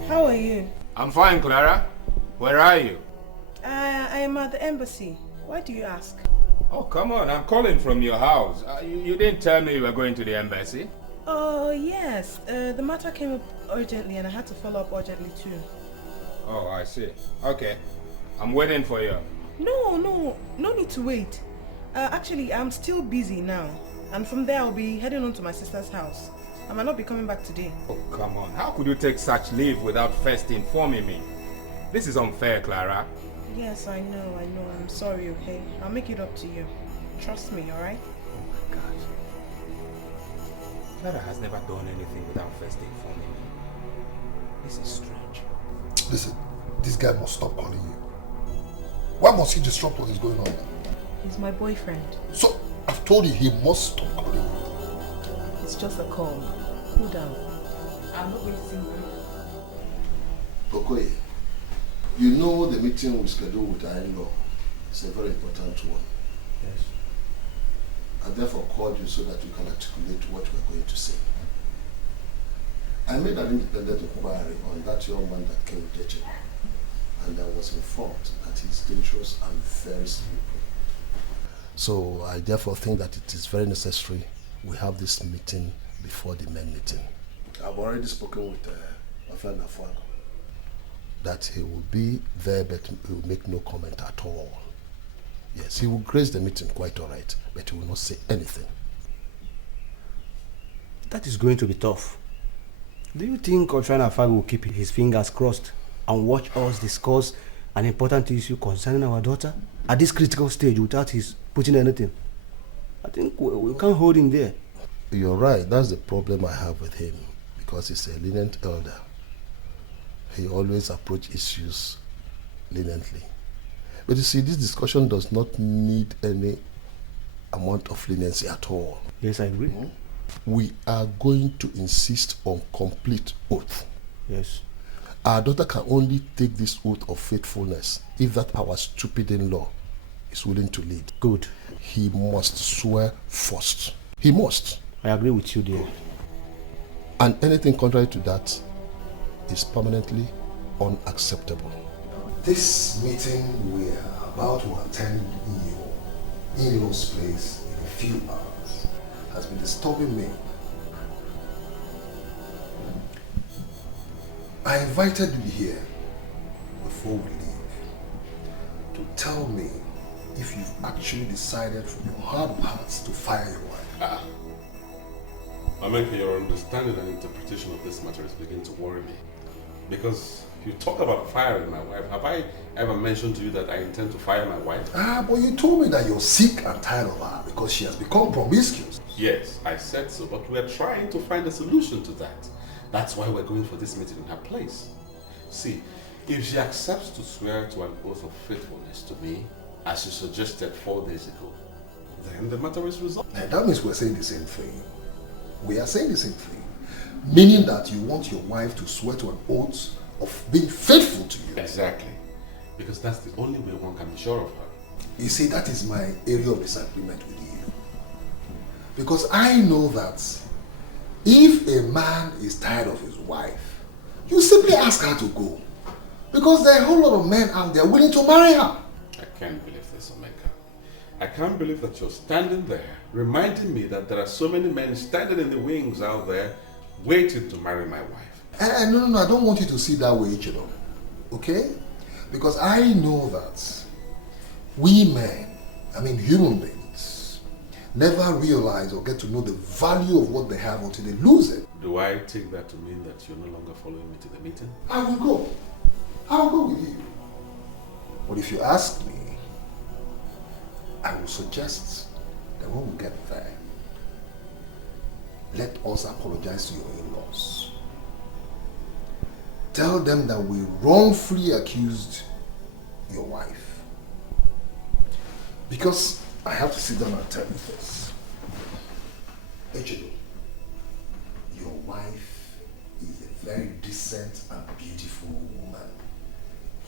how are you? I'm fine, Clara. Where are you? I am at the embassy. Why do you ask? Oh, come on. I'm calling from your house. You didn't tell me you were going to the embassy. Oh, yes. The matter came up urgently and I had to follow up urgently too. Oh, I see. Okay. I'm waiting for you. No need to wait. Actually, I'm still busy now. And from there, I'll be heading on to my sister's house. I might not be coming back today. Oh, come on. How could you take such leave without first informing me? This is unfair, Clara. Yes, I know. I'm sorry, okay? I'll make it up to you. Trust me, alright? Oh my God. Clara has never done anything without first informing me. This is strange. Listen, this guy must stop calling you. Why must he disrupt what is going on now? He's my boyfriend. So, I've told you he must stop calling you. It's just a call. Cool down. I'm not going to see you. Okoye, you know the meeting we scheduled with our in-law is a very important one. Yes. I therefore called you so that you can articulate what we're going to say. I made an independent inquiry on that young man that came with Uche, and I was informed that he's dangerous and very slippery. So I therefore think that it is very necessary we have this meeting before the main meeting. I've already spoken with my friend Aforevo that he will be there but he will make no comment at all. Yes, he will grace the meeting quite all right, but he will not say anything. That is going to be tough. Do you think Otrana Aforevo will keep his fingers crossed and watch us discuss an important issue concerning our daughter at this critical stage without his putting anything? I think we can't hold him there. You're right, that's the problem I have with him, because he's a lenient elder. He always approaches issues leniently. But you see, this discussion does not need any amount of leniency at all. Yes, I agree. We are going to insist on complete oath. Yes. Our daughter can only take this oath of faithfulness if that our stupid in-law is willing to lead. Good. He must swear first. He must. I agree with you there. And anything contrary to that is permanently unacceptable. This meeting we are about to attend in in-law's place in a few hours has been disturbing me. I invited you here before we leave to tell me if you've actually decided from your heart of hearts to fire your wife. Amenka, your understanding and interpretation of this matter is beginning to worry me. Because you talk about firing my wife. Have I ever mentioned to you that I intend to fire my wife? But you told me that you're sick and tired of her because she has become promiscuous. Yes, I said so, but we're trying to find a solution to that. That's why we're going for this meeting in her place. See, if she accepts to swear to an oath of faithfulness to me, as you suggested 4 days ago, then the matter is resolved. And that means we're saying the same thing. We are saying the same thing. Meaning that you want your wife to swear to an oath of being faithful to you. Exactly. Because that's the only way one can be sure of her. You see, that is my area of disagreement with you. Because I know that if a man is tired of his wife, you simply ask her to go. Because there are a whole lot of men out there willing to marry her. I can't believe this, Omeka. I can't believe that you're standing there reminding me that there are so many men standing in the wings out there waiting to marry my wife. No, I don't want you to see that way, you know. Okay? Because I know that we men, human beings, never realize or get to know the value of what they have until they lose it. Do I take that to mean that you're no longer following me to the meeting? I will go. I'll go with you. But if you ask me, I will suggest that when we get there, let us apologize to your in-laws. Tell them that we wrongfully accused your wife. Because I have to sit down and tell you this. Echedo, your wife is a very decent and beautiful woman.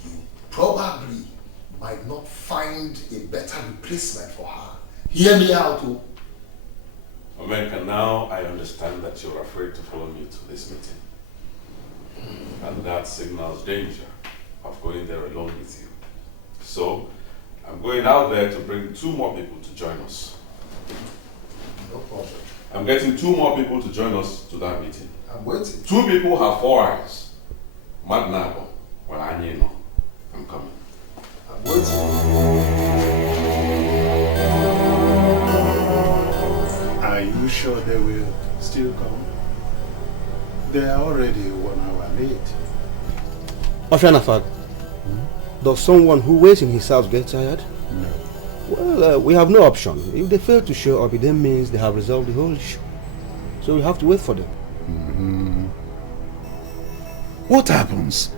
You probably might not find a better replacement for her. Hear me out, oh. Omeka, now I understand that you're afraid to follow me to this meeting. And that signals danger of going there alone with you. So, I'm going out there to bring 2 more people to join us. No problem. I'm getting 2 more people to join us to that meeting. I'm waiting. 2 people have 4 eyes. Madnabo, well, I know. I'm coming. I'm waiting. Are you sure they will still come? They are already 1 hour late. Ofianafag, does someone who waits in his house get tired? No. Well, we have no option. If they fail to show up, it then means they have resolved the whole issue. So we have to wait for them. What happens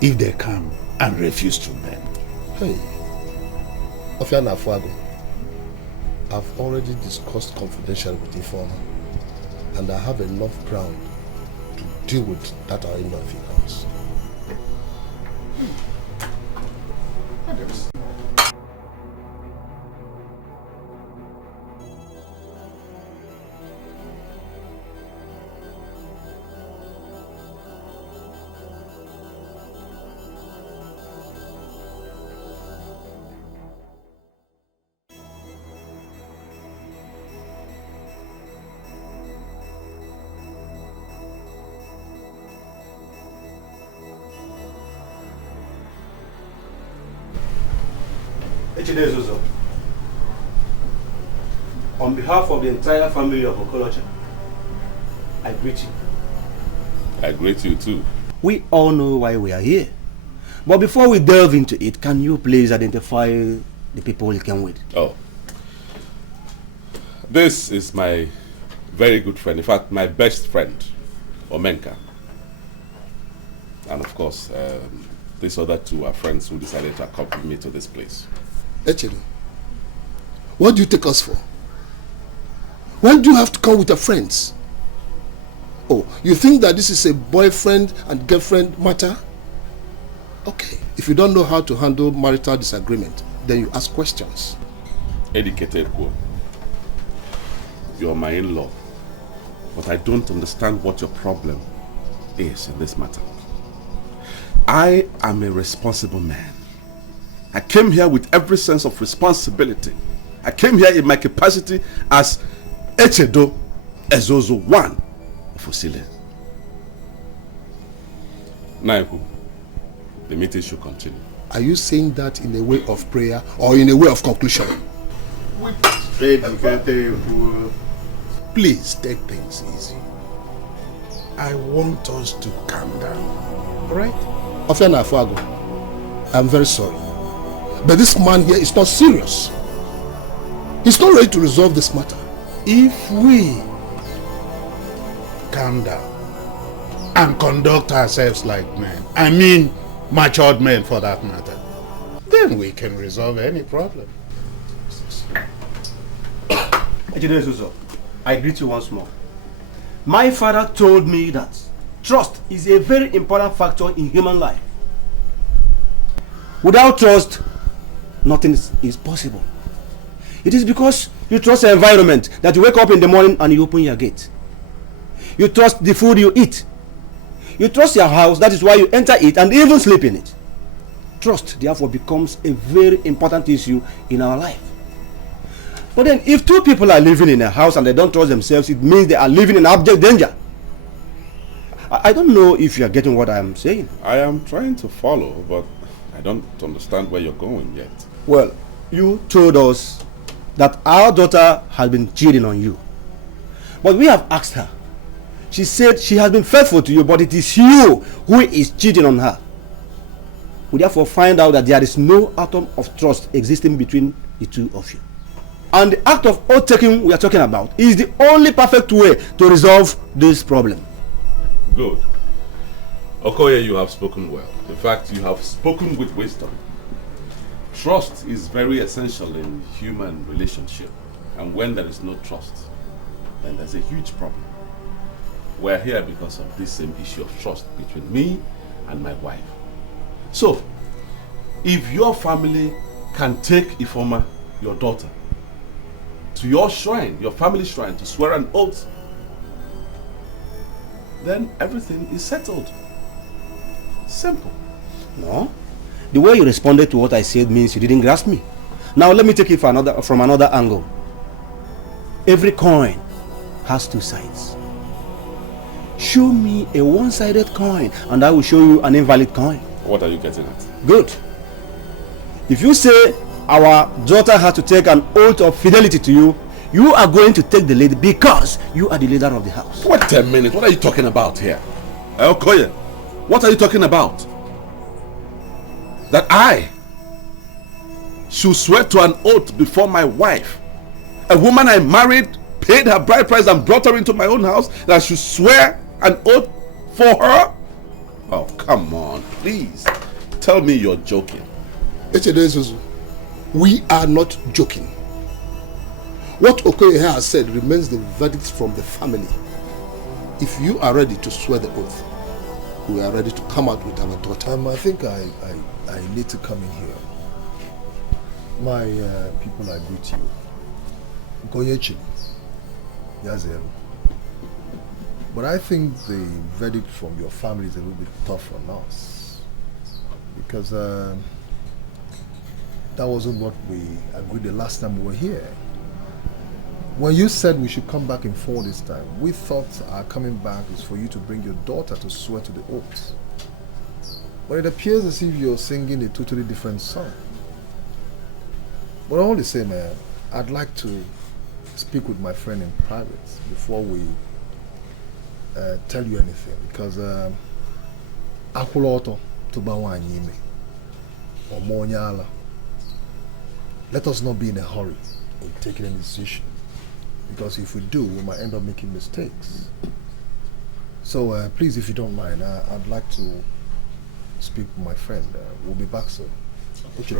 if they come and refuse to bend? Hey, Ofianafag, I've already discussed confidentially with Informer, and I have enough ground to deal with that in-law if he comes. On behalf of the entire family of Occultic, I greet you. I greet you too. We all know why we are here. But before we delve into it, can you please identify the people you came with? Oh. This is my very good friend, in fact, my best friend, Omenka. And of course, these other 2 are friends who decided to accompany me to this place. Echedo, what do you take us for? Why do you have to come with your friends? Oh, you think that this is a boyfriend and girlfriend matter? Okay, if you don't know how to handle marital disagreement, then you ask questions. Educated girl. You're my in-law, but I don't understand what your problem is in this matter. I am a responsible man. I came here with every sense of responsibility. I came here in my capacity as Echedo Ezozo 1 of Osile. Naiku, the meeting should continue. Are you saying that in a way of prayer or in a way of conclusion? Please take things easy. I want us to calm down. Alright? Ofianafag, I'm very sorry, but this man here is not serious. He's not ready to resolve this matter. If we calm down and conduct ourselves like men, matured men for that matter, then we can resolve any problem. I greet you once more. My father told me that trust is a very important factor in human life. Without trust, nothing is possible. It is because you trust the environment that you wake up in the morning and you open your gate. You trust the food you eat. You trust your house, that is why you enter it and even sleep in it. Trust, therefore, becomes a very important issue in our life. But then, if two people are living in a house and they don't trust themselves, it means they are living in abject danger. I don't know if you are getting what I am saying. I am trying to follow, but I don't understand where you're going yet. Well, you told us that our daughter has been cheating on you. But we have asked her. She said she has been faithful to you, but it is you who is cheating on her. We therefore find out that there is no atom of trust existing between the two of you. And the act of oath-taking we are talking about is the only perfect way to resolve this problem. Good. Okoye, you have spoken well. In fact, you have spoken with wisdom. Trust is very essential in human relationship. And when there is no trust, then there's a huge problem. We're here because of this same issue of trust between me and my wife. So, if your family can take Ifoma, your daughter, to your shrine, your family shrine, to swear an oath, then everything is settled. Simple. No. The way you responded to what I said means you didn't grasp me. Now let me take it from another angle. Every coin has two sides. Show me a one-sided coin and I will show you an invalid coin. What are you getting at? Good. If you say our daughter has to take an oath of fidelity to you, you are going to take the lead because you are the leader of the house. Wait a minute, what are you talking about here? Okoye, what are you talking about? That I should swear to an oath before my wife, a woman I married, paid her bride price and brought her into my own house, that I should swear an oath for her? Oh, come on, please. Tell me you're joking. We are not joking. What Okoye has said remains the verdict from the family. If you are ready to swear the oath, we are ready to come out with our daughter. I think I need to come in here. My people, I greet you. Okoye, Yazem. But I think the verdict from your family is a little bit tough on us. Because that wasn't what we agreed the last time we were here. When you said we should come back in 4 this time, we thought our coming back is for you to bring your daughter to swear to the oath. But it appears as if you're singing a totally different song. But all the same, I'd like to speak with my friend in private before we tell you anything. Because Akuloto Tubawa Anyime or Monyala. Let us not be in a hurry in taking a decision. Because if we do, we might end up making mistakes. So please, if you don't mind, I'd like to speak with my friend. We'll be back soon. Okay.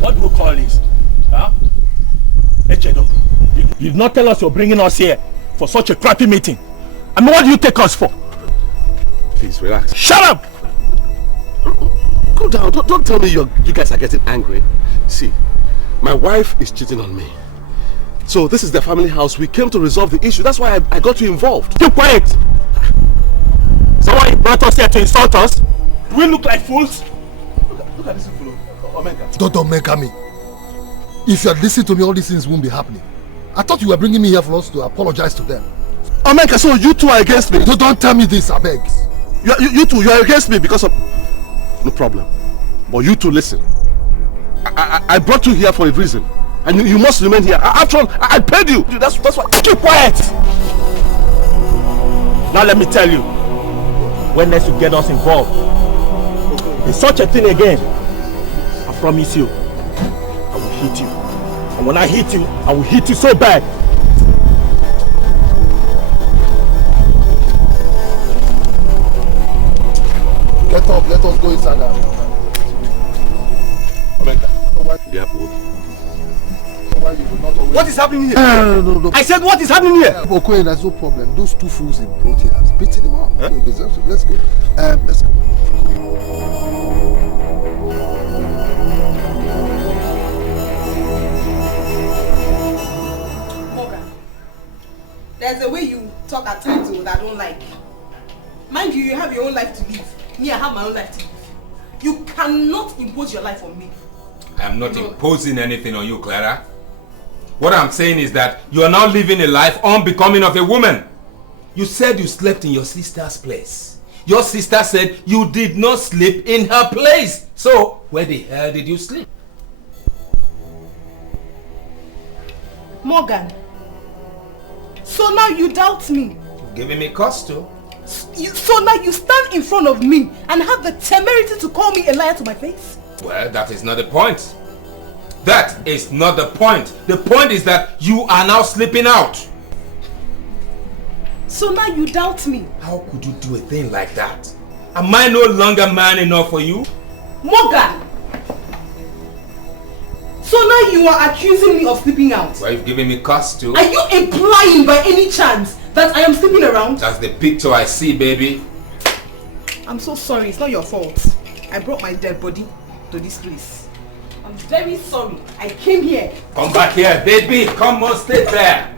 What do you call this? Huh? You did not tell us you're bringing us here for such a crappy meeting. I mean, what do you take us for? Please relax. Shut up! Cool down. Don't tell me you guys are getting angry. See, my wife is cheating on me. So this is the family house. We came to resolve the issue. That's why I got you involved. Keep quiet! Someone brought us here to insult us? Do we look like fools? Look at this fool. Omega. Don't make me. If you had listened to me, all these things won't be happening. I thought you were bringing me here for us to apologize to them. Omega, so you two are against me? Don't tell me this, I beg. You two, you are against me because of... No problem. But you two, listen. I brought you here for a reason. And you must remain here. After all, I paid you. That's why... Keep quiet! Now let me tell you. When next you get us involved in such a thing again, I promise you, I will hit you. And when I hit you, I will hit you so bad go inside now. Yeah, What is happening here? No. I said, what is happening here? Okay, there's no problem. Those two fools in both here has beaten him up. He deserves it. Let's go. Let's go. There's a way you talk at times that I don't like. Mind you, you have your own life to live. Me, I have my own life to live. You cannot impose your life on me. I am not imposing anything on you, Clara. What I'm saying is that you are now living a life unbecoming of a woman. You said you slept in your sister's place. Your sister said you did not sleep in her place. So, where the hell did you sleep? Morgan. So now you doubt me. Giving me cause to. So now you stand in front of me and have the temerity to call me a liar to my face? Well, that is not the point. That is not the point. The point is that you are now sleeping out. So now you doubt me. How could you do a thing like that? Am I no longer man enough for you? Morgan! So now you are accusing me of sleeping out? Well, you've given me cause to. Are you implying by any chance that I am sleeping around? That's the picture I see, baby. I'm so sorry, it's not your fault. I brought my dead body to this place. I'm very sorry. I came here. Come back here, baby. Come on, stay there.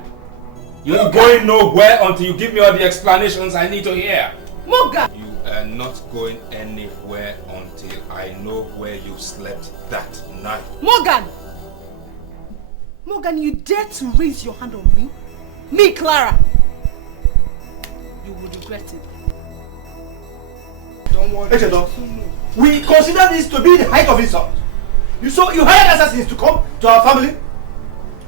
You're going nowhere until you give me all the explanations I need to hear. Morgan! You are not going anywhere until I know where you slept that night. Morgan! Morgan, you dare to raise your hand on me? Me, Clara! You will regret it. Don't worry. We consider this to be the height of insult. You hired assassins to come to our family?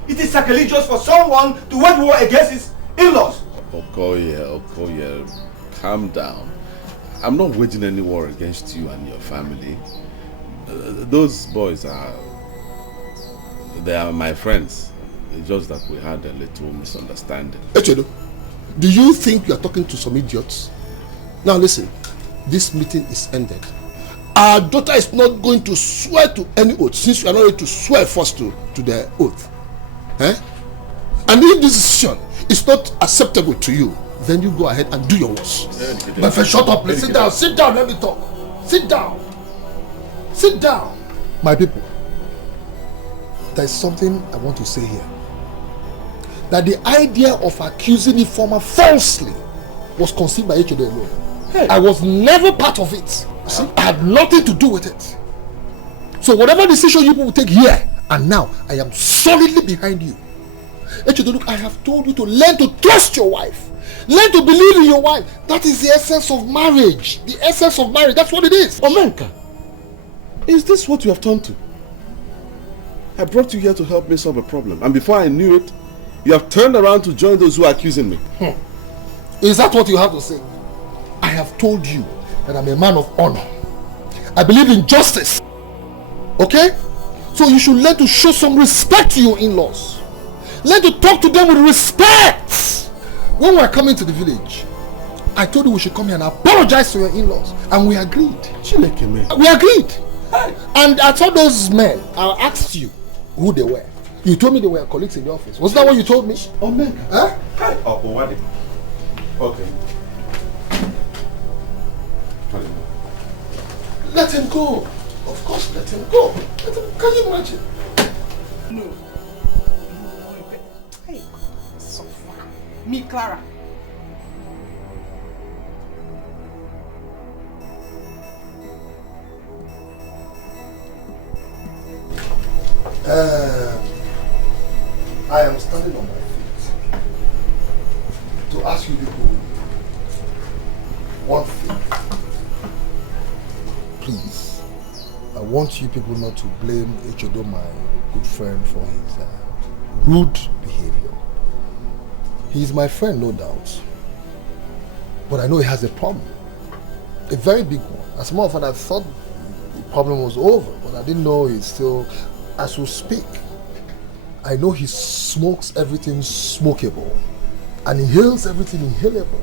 It is sacrilegious for someone to wage war against his in-laws. Okoye, calm down. I'm not waging any war against you and your family. Those boys they are my friends. It's just that we had a little misunderstanding. Echedo, do you think you are talking to some idiots? Now listen, this meeting is ended. Our daughter is not going to swear to any oath, since you are not ready to swear first to the oath. And if this decision is not acceptable to you, then you go ahead and do your worst. My friend, shut up, please. Sit down, let me talk. Sit down. My people, there is something I want to say here. That the idea of accusing the former falsely was conceived by Echedo alone. I was never part of it. See, I had nothing to do with it. So whatever decision you people take here and now, I am solidly behind you. Echedo, look, I have told you to learn to trust your wife. Learn to believe in your wife. That is the essence of marriage. The essence of marriage, that's what it is. Omenka, is this what you have turned to? I brought you here to help me solve a problem, and before I knew it, you have turned around to join those who are accusing me. Is that what you have to say? I have told you that I'm a man of honor. I believe in justice. Okay? So you should learn to show some respect to your in-laws. Learn to talk to them with respect. When we were coming to the village, I told you we should come here and apologize to your in-laws. And we agreed. We agreed. And I told those men, I asked you who they were. You told me they were colleagues in the office. Was that what you told me? Oh, man. Huh? Okay. Let him go. Of course, let him go. Can you imagine? No. Hey, so far. Me, Clara. I am standing on my feet to ask you people one thing. Please, I want you people not to blame Echedo, my good friend, for his rude behavior. He is my friend, no doubt. But I know he has a problem. A very big one. As a matter of fact, I thought the problem was over, but I didn't know it's still, as we speak. I know he smokes everything smokable and inhales everything inhalable.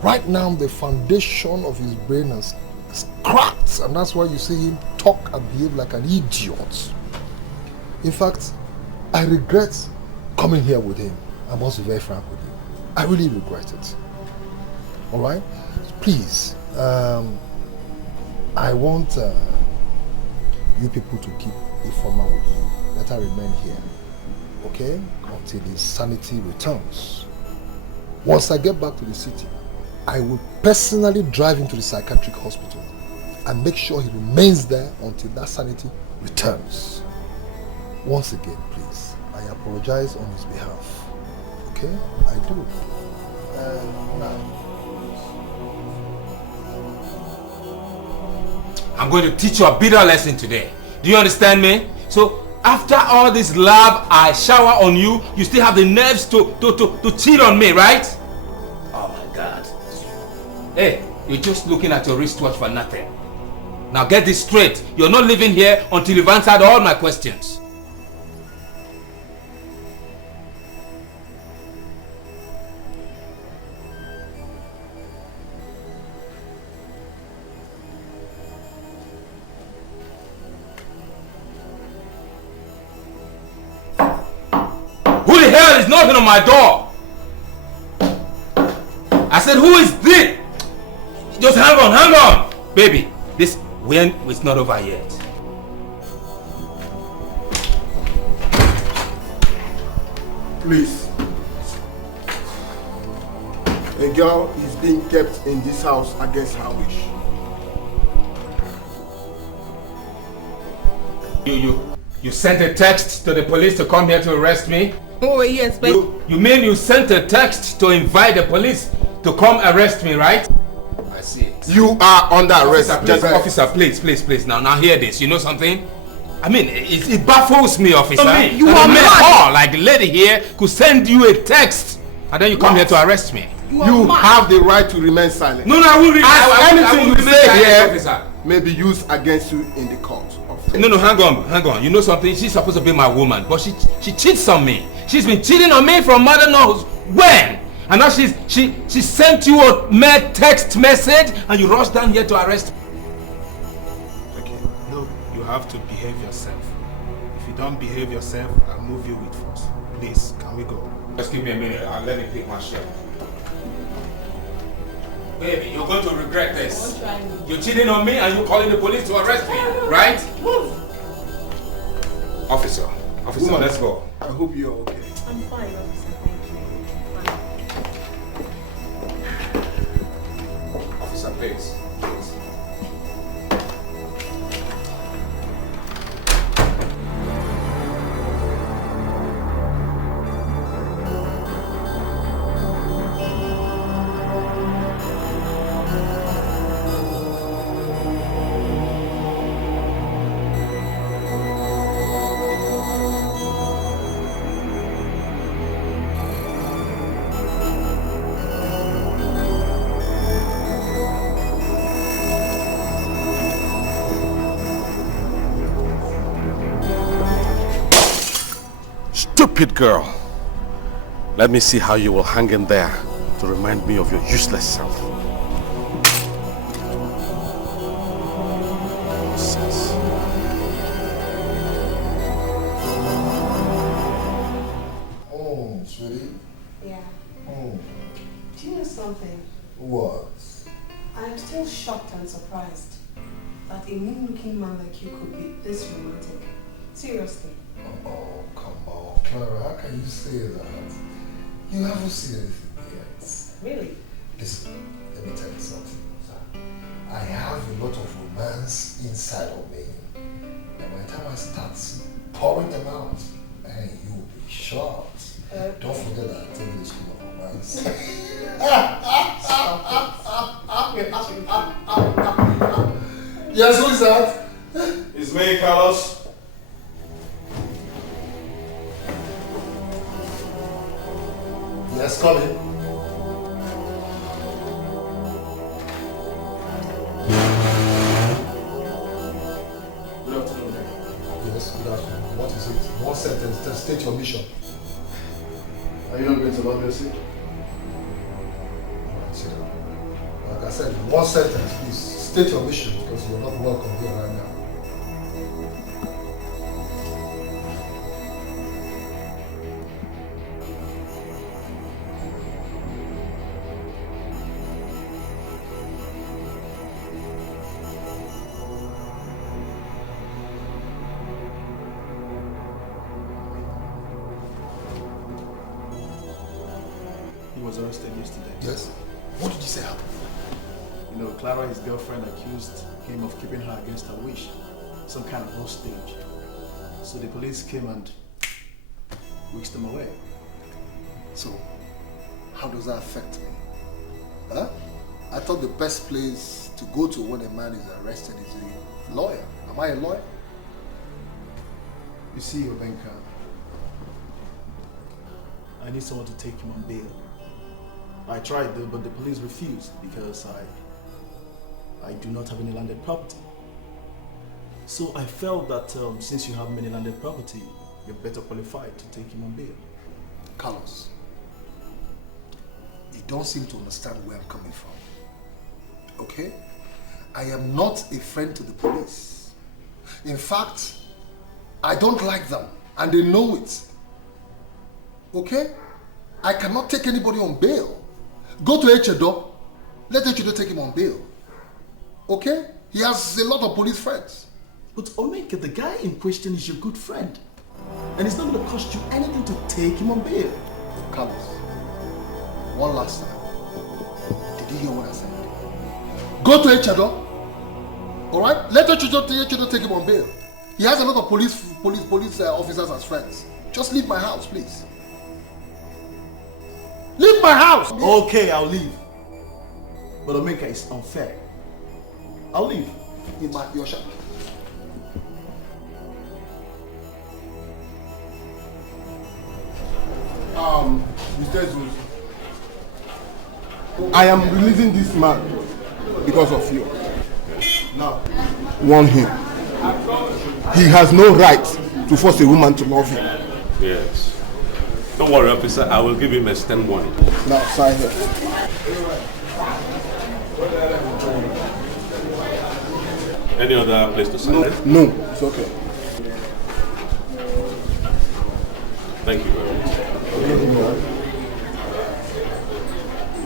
Right now, the foundation of his brain has It's cracked, and that's why you see him talk and behave like an idiot. In fact, I regret coming here with him. I must be very frank with you. I really regret it. Alright? Please, I want you people to keep Ifeoma with you. Let her remain here. Okay? Until his sanity returns. Once I get back to the city, I will personally drive him to the psychiatric hospital and make sure he remains there until that sanity returns. Once again, please, I apologize on his behalf. Okay? I do. Now. I'm going to teach you a bitter lesson today. Do you understand me? So, after all this love I shower on you, you still have the nerves to cheat on me, right? Oh my God. Hey, you're just looking at your wristwatch for nothing. Now get this straight. You're not leaving here until you've answered all my questions. Who the hell is knocking on my door? I said, who is this? Just hang on. Baby, this when it's not over yet. Please. A girl is being kept in this house against her wish. You sent a text to the police to come here to arrest me? Oh, yes, but You mean you sent a text to invite the police to come arrest me, right? I see it. You are under arrest. Officer, please. Now hear this. You know something? I mean, it baffles me, officer. You are mad. Like the lady here could send you a text and then you come here to arrest me. You have the right to remain silent. No, I won't. Anything you say here officer may be used against you in the court. No, hang on. You know something? She's supposed to be my woman, but she cheats on me. She's been cheating on me from mother knows when. And now she sent you a mere text message and you rushed down here to arrest me. Okay, no, you have to behave yourself. If you don't behave yourself, I'll move you with force. Please, can we go? Just give me a minute. I'll let me pick my shirt. Baby, you're going to regret this. You're cheating on me and you're calling the police to arrest me, right? Officer, Woman, let's go. I hope you're okay. I'm fine, officer. Thank you. Officer, please. Stupid girl. Let me see how you will hang in there to remind me of your useless self. Nonsense. Oh, sweetie. Yeah. Oh. Do you know something? What? I am still shocked and surprised that a mean-looking man like you could be this romantic. Seriously. Oh, come on, Clara, how can you say that? You haven't seen anything yet. Really? Listen, let me tell you something. I have a lot of romance inside of me. And by the time I start pouring them out, man, you will be shocked. Don't forget that I take the school of romance. Yes, who is that? It's me, Carlos. Yes, come in. Good afternoon. Yes, good afternoon. What is it? One sentence, just state your mission. Are you not going to love your seat? Alright, sit down. I said, in one sentence, please state your mission because you're not welcome here right now. He was arrested yesterday. Yes? What did you say happened? You know, Clara, his girlfriend, accused him of keeping her against her wish. Some kind of hostage. So the police came and whisked him away. So, how does that affect me? Huh? I thought the best place to go to when a man is arrested is a lawyer. Am I a lawyer? You see, Obenka, I need someone to take him on bail. I tried though, but the police refused because I do not have any landed property. So I felt that since you have many landed property, you're better qualified to take him on bail. Carlos, you don't seem to understand where I'm coming from. Okay? I am not a friend to the police. In fact, I don't like them and they know it. Okay? I cannot take anybody on bail. Go to Echedo. Let Echedo take him on bail. Okay? He has a lot of police friends. But Omeka, the guy in question is your good friend. And it's not going to cost you anything to take him on bail. Carlos, one last time. Did you hear what I said? Go to Echedo. Alright? Let Echedo take him on bail. He has a lot of police officers as friends. Just leave my house, please. Leave my house! Okay, I'll leave. But Omeka is unfair. I'll leave. In your shop. Mr. Zeus, I am releasing this man because of you. Now, warn him. He has no right to force a woman to love him. Yes. Don't worry, officer. I will give him a stern warning. Now, sign here. Any other place to sign? No, it's okay. Thank you very much.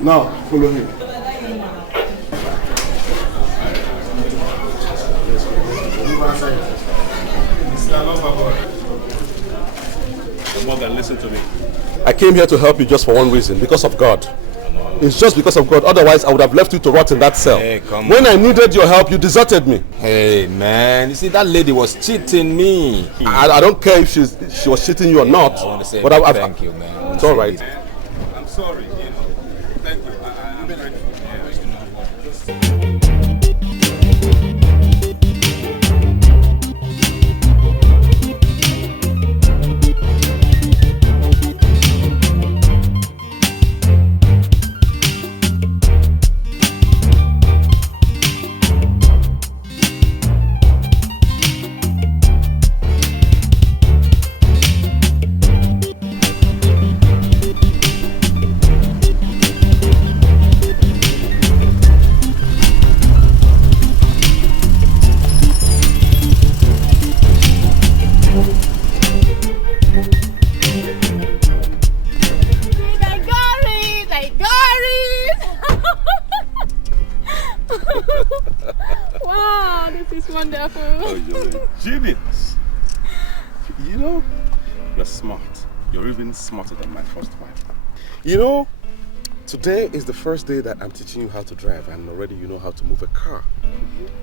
Now, follow him. Morgan, listen to me. I came here to help you just for one reason, because of God. It's just because of God. Otherwise, I would have left you to rot in that cell. Hey, come when on. I needed your help, you deserted me. Hey, man. You see, that lady was cheating me. I don't care if she was cheating you or not. I want to say but thank you, man. It's all right. I'm sorry, Thank you. I'm ready. Wow, this is wonderful. Oh, you're a genius. You know, you're smart. You're even smarter than my first wife. You know, today is the first day that I'm teaching you how to drive, and already you know how to move a car.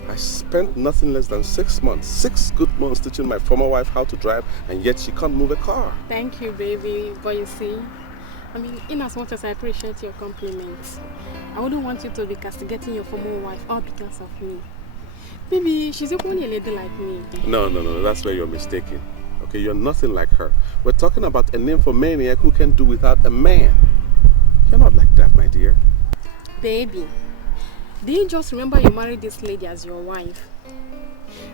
I spent nothing less than 6 months, 6 good months teaching my former wife how to drive, and yet she can't move a car. Thank you, baby. But you see, I mean, in as much as I appreciate your compliments, I wouldn't want you to be castigating your former wife all because of me. Maybe she's only a lady like me. No, that's where you're mistaken. Okay, you're nothing like her. We're talking about a nymphomaniac who can do without a man. You're not like that, my dear. Baby, do you just remember you married this lady as your wife?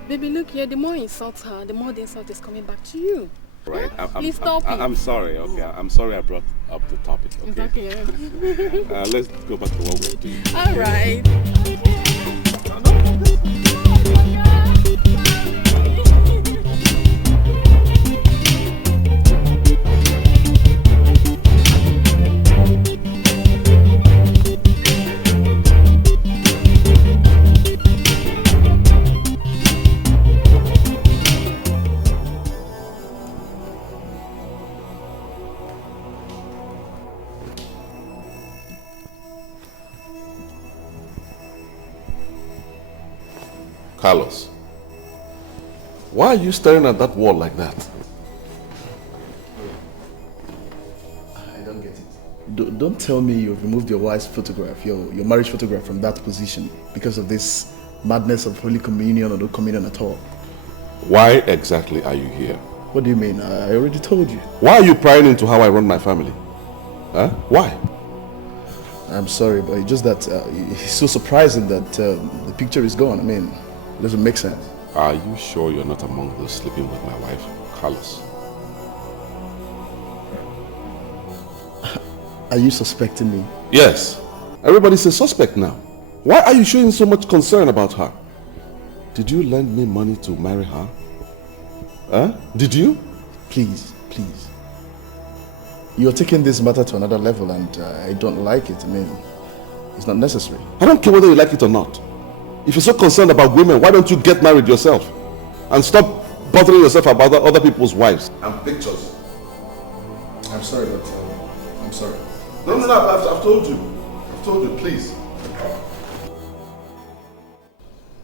Baby, look here, the more you insult her, the more the insult is coming back to you. Right. Please stop it. I'm sorry. Okay. I'm sorry I brought up the topic. Okay. It's okay. Let's go back to what we're doing. All right. Carlos, why are you staring at that wall like that? I don't get it. Don't tell me you've removed your wife's photograph, your marriage photograph from that position because of this madness of Holy Communion or no communion at all. Why exactly are you here? What do you mean? I already told you. Why are you prying into how I run my family? Huh? Why? I'm sorry, but it's just that it's so surprising that the picture is gone. I mean, it doesn't make sense. Are you sure you're not among those sleeping with my wife, Carlos? Are you suspecting me? Yes. Everybody's a suspect now. Why are you showing so much concern about her? Did you lend me money to marry her? Huh? Did you? Please. You're taking this matter to another level and I don't like it. I mean, it's not necessary. I don't care whether you like it or not. If you're so concerned about women, why don't you get married yourself? And stop bothering yourself about other people's wives and pictures. I'm sorry, but I'm sorry. No, I've told you. I've told you, please.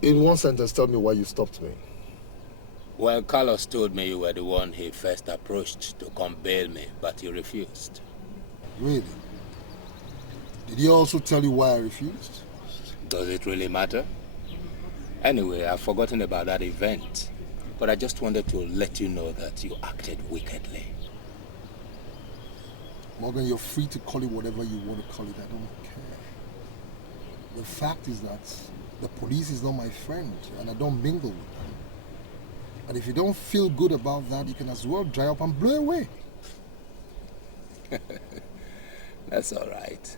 In one sentence, tell me why you stopped me. Well, Carlos told me you were the one he first approached to come bail me, but you refused. Really? Did he also tell you why I refused? Does it really matter? Anyway, I've forgotten about that event, but I just wanted to let you know that you acted wickedly. Morgan, you're free to call it whatever you want to call it. I don't care. The fact is that the police is not my friend, and I don't mingle with them. And if you don't feel good about that, you can as well dry up and blow away. That's all right.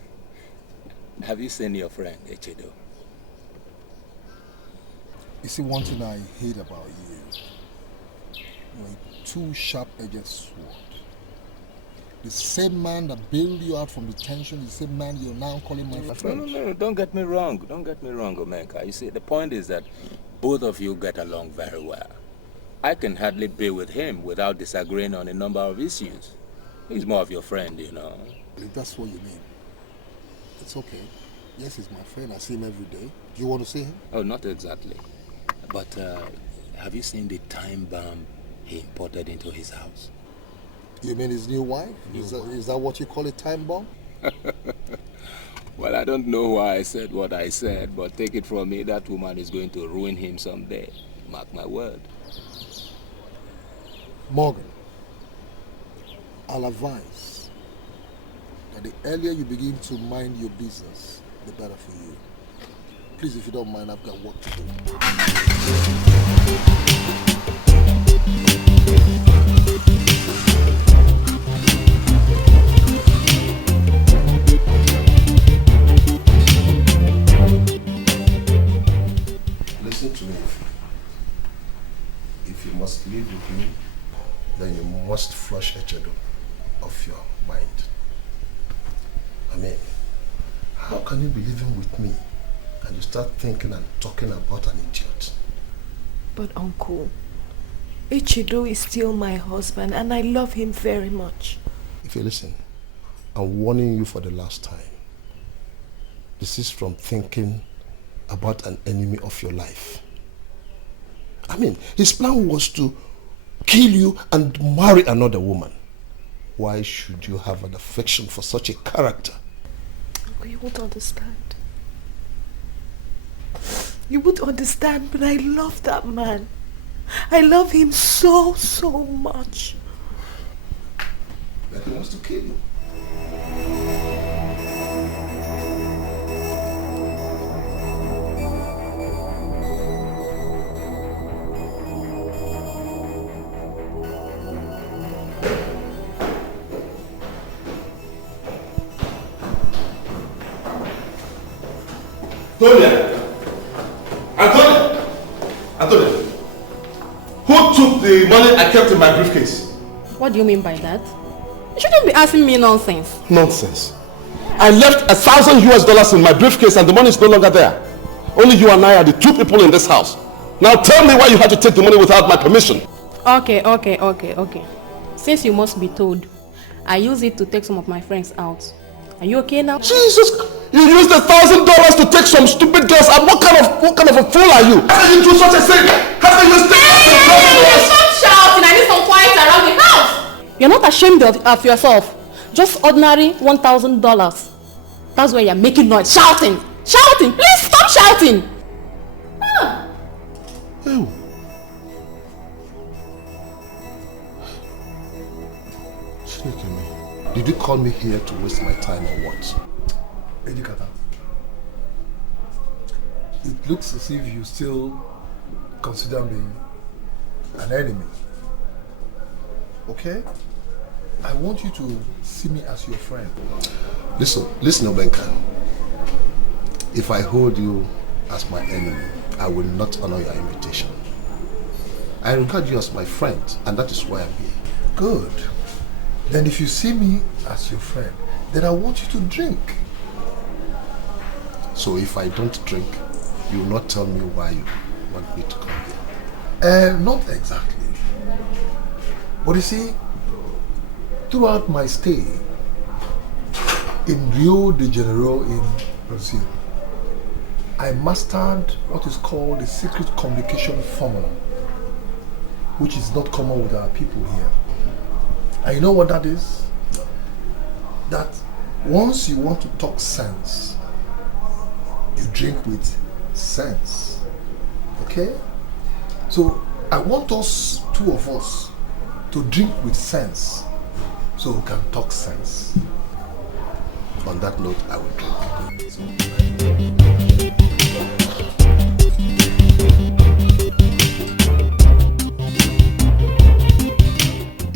Have you seen your friend, Echedo? You see, one thing I hate about you, you're a too sharp-edged sword. The same man that bailed you out from detention, the same man you're now calling my friend. No, don't get me wrong. Don't get me wrong, Omeka. You see, the point is that both of you get along very well. I can hardly be with him without disagreeing on a number of issues. He's more of your friend, you know. If that's what you mean, it's okay. Yes, he's my friend. I see him every day. Do you want to see him? Oh, not exactly. But have you seen the time bomb he imported into his house? You mean his new wife? Is that what you call a time bomb? Well, I don't know why I said what I said, but take it from me, that woman is going to ruin him someday. Mark my word. Morgan, I'll advise that the earlier you begin to mind your business, the better for you. Please, if you don't mind, I've got work to do. Listen to me. If you must live with me, then you must flush Echedo off your mind. I mean, how can you be living with me and you start thinking and talking about an idiot? But Uncle, Echedo is still my husband and I love him very much. If you listen, I'm warning you for the last time. This is from thinking about an enemy of your life. I mean, his plan was to kill you and marry another woman. Why should you have an affection for such a character? Uncle, you won't understand. You won't understand, but I love that man. I love him so, so much. Like he wants to kill you. Tonya! Antonia! Antonia! Who took the money I kept in my briefcase? What do you mean by that? You shouldn't be asking me nonsense. Nonsense. I left $1,000 in my briefcase and the money is no longer there. Only you and I are the two people in this house. Now tell me why you had to take the money without my permission. Okay. Since you must be told, I used it to take some of my friends out. Are you okay now? Jesus! You used $1,000 to take some stupid girls out. What kind of a fool are you? How can you do such a thing? How can you Stop shouting! I need some quiet around the house! You're not ashamed of yourself. Just ordinary $1,000. That's why you're making noise. Shouting! Please stop shouting! Ew. Did you call me here to waste my time or what? Ejikata, it looks as if you still consider me an enemy. Okay? I want you to see me as your friend. Listen, Obenka. If I hold you as my enemy, I will not honor your invitation. I regard you as my friend, and that is why I'm here. Good. Then if you see me as your friend, then I want you to drink. So if I don't drink, you will not tell me why you want me to come here? Not exactly. But you see, throughout my stay in Rio de Janeiro in Brazil, I mastered what is called the secret communication formula, which is not common with our people here. And you know what that is? That once you want to talk sense, you drink with sense. Okay? So I want us, two of us, to drink with sense so we can talk sense. On that note, I will drink.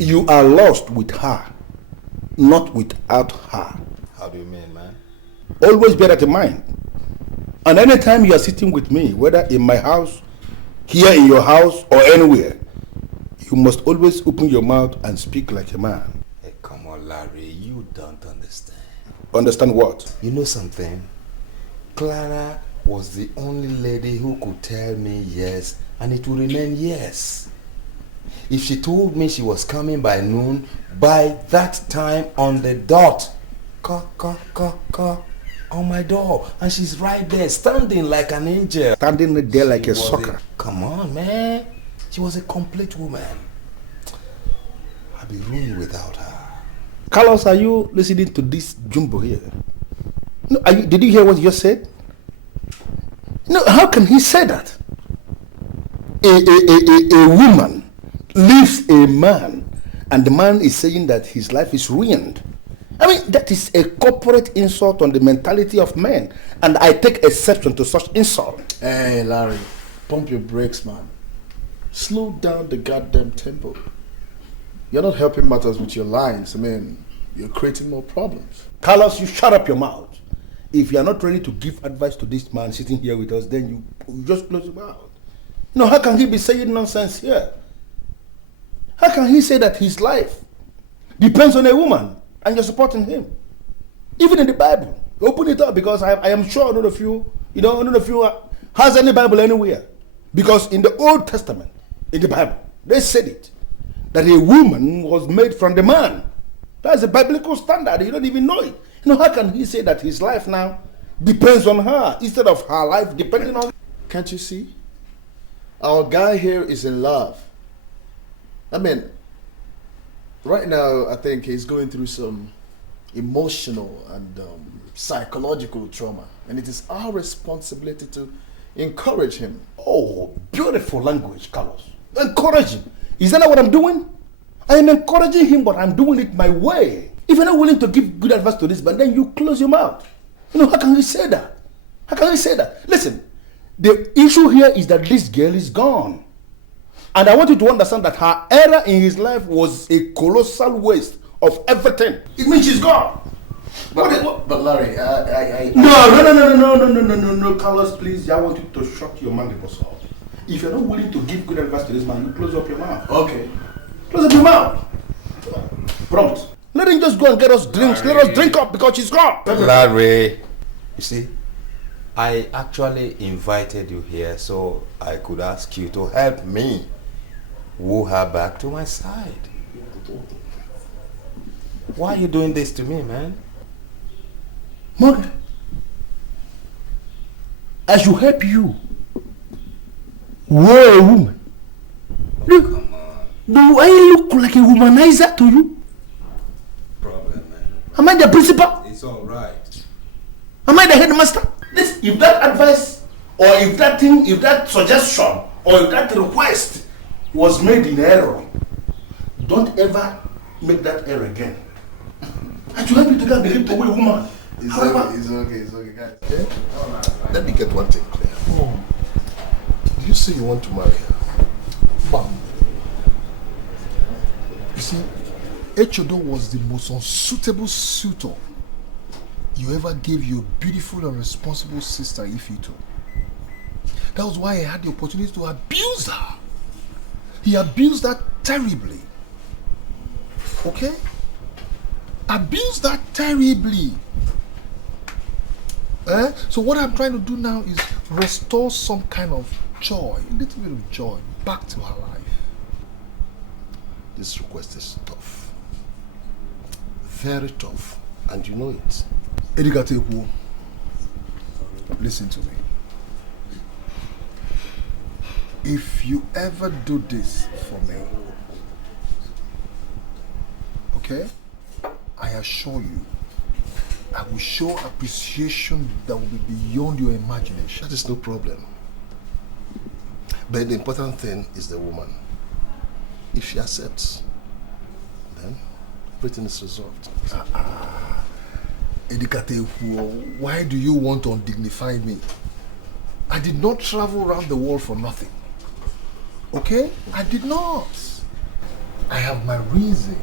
You are lost with her, not without her. How do you mean, man? Always bear that in mind. And anytime you are sitting with me, whether in my house, here in your house, or anywhere, you must always open your mouth and speak like a man. Hey, come on, Larry, you don't understand. Understand what? You know something? Clara was the only lady who could tell me yes, and it will remain yes. If she told me she was coming by noon, by that time on the dot, on my door, and she's right there, standing like an angel. Standing there like a sucker. Come on, man. She was a complete woman. I'd be ruined without her. Carlos, are you listening to this jumbo here? No, did you hear what you just said? No, how can he say that? A woman leaves a man, and the man is saying that his life is ruined. I mean, that is a corporate insult on the mentality of men, and I take exception to such insult. Hey, Larry, pump your brakes, man. Slow down the goddamn tempo. You're not helping matters with your lines. I mean, you're creating more problems. Carlos, you shut up your mouth. If you are not ready to give advice to this man sitting here with us, then you just close your mouth. You know, how can he be saying nonsense here? How can he say that his life depends on a woman and you're supporting him? Even in the Bible. Open it up, because I am sure none of you has any Bible anywhere. Because in the Old Testament, in the Bible, they said it, that a woman was made from the man. That's a biblical standard. You don't even know it. You know, how can he say that his life now depends on her instead of her life depending on... Can't you see? Our guy here is in love. I mean, right now, I think he's going through some emotional and psychological trauma. And it is our responsibility to encourage him. Oh, beautiful language, Carlos. Encourage him. Is that not what I'm doing? I am encouraging him, but I'm doing it my way. If you're not willing to give good advice to this man, then you close your mouth. You know, how can you say that? How can you say that? Listen, the issue here is that this girl is gone. And I want you to understand that her error in his life was a colossal waste of everything. It means she's gone. But Larry, No, Carlos, please. I want you to shut your mandibles off. If you're not willing to give good advice to this man, you close up your mouth. Okay. Close up your mouth. Prompt. Let him just go and get us drinks. Let us drink up because she's gone. Larry, you see, I actually invited you here so I could ask you to help me woo her back to my side. Why are you doing this to me, man? Mother, I should help you. Whoa, a woman. Look, do I look like a womanizer to you? Problem, man. Am I the principal? It's all right. Am I the headmaster? Listen, if that advice, or if that thing, if that suggestion, or if that request was made in error, don't ever make that error again. I should help you to get the hip away, woman. It's okay, guys. Okay? Let me get one thing clear. You say you want to marry her. Bam. You see, Echodo was the most unsuitable suitor you ever gave your beautiful and responsible sister Ifito. That was why he had the opportunity to abuse her. He abused her terribly. Okay? Abused her terribly. So what I'm trying to do now is restore some kind of joy, a little bit of joy back to her life. This request is tough. Very tough. And you know it. Edikateku, listen to me. If you ever do this for me, okay, I assure you, I will show appreciation that will be beyond your imagination. That is no problem. But the important thing is the woman. If she accepts, then everything is resolved. Edikate, why do you want to undignify me? I did not travel around the world for nothing. Okay? I did not. I have my reason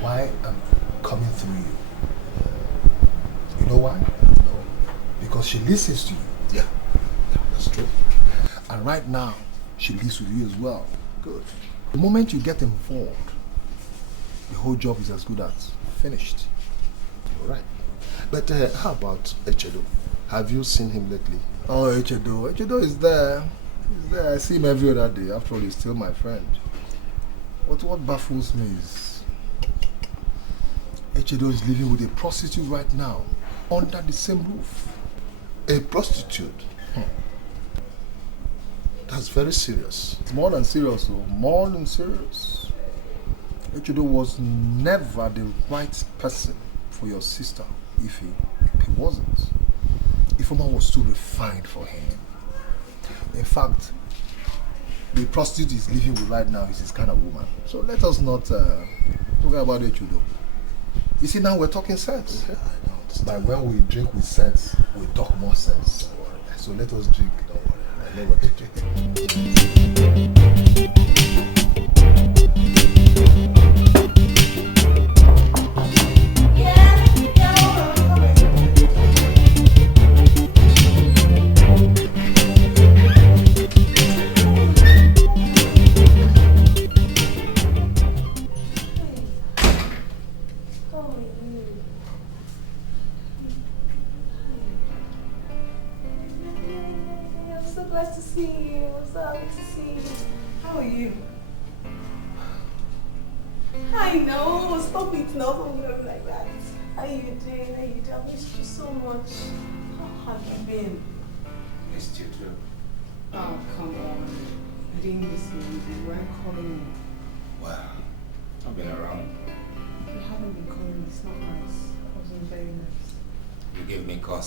why I'm coming through you. You know why? No. Because she listens to you. Yeah, that's true. And right now, she lives with you as well. Good. The moment you get involved, the whole job is as good as finished. All right. But how about Echedo? Have you seen him lately? Oh, Echedo. Echedo is there. He's there. I see him every other day. After all, he's still my friend. What baffles me is Echedo is living with a prostitute right now, under the same roof. A prostitute? That's very serious. It's more than serious, though. More than serious. Echedo was never the right person for your sister if he wasn't. Ifoma was too refined for him. In fact, the prostitute he's living with right now is his kind of woman. So let us not talk about Echedo. You see, now we're talking sense. Yeah, I know. But when we drink with sense, we talk more sense. So let us drink. Don't worry. I know what to drink.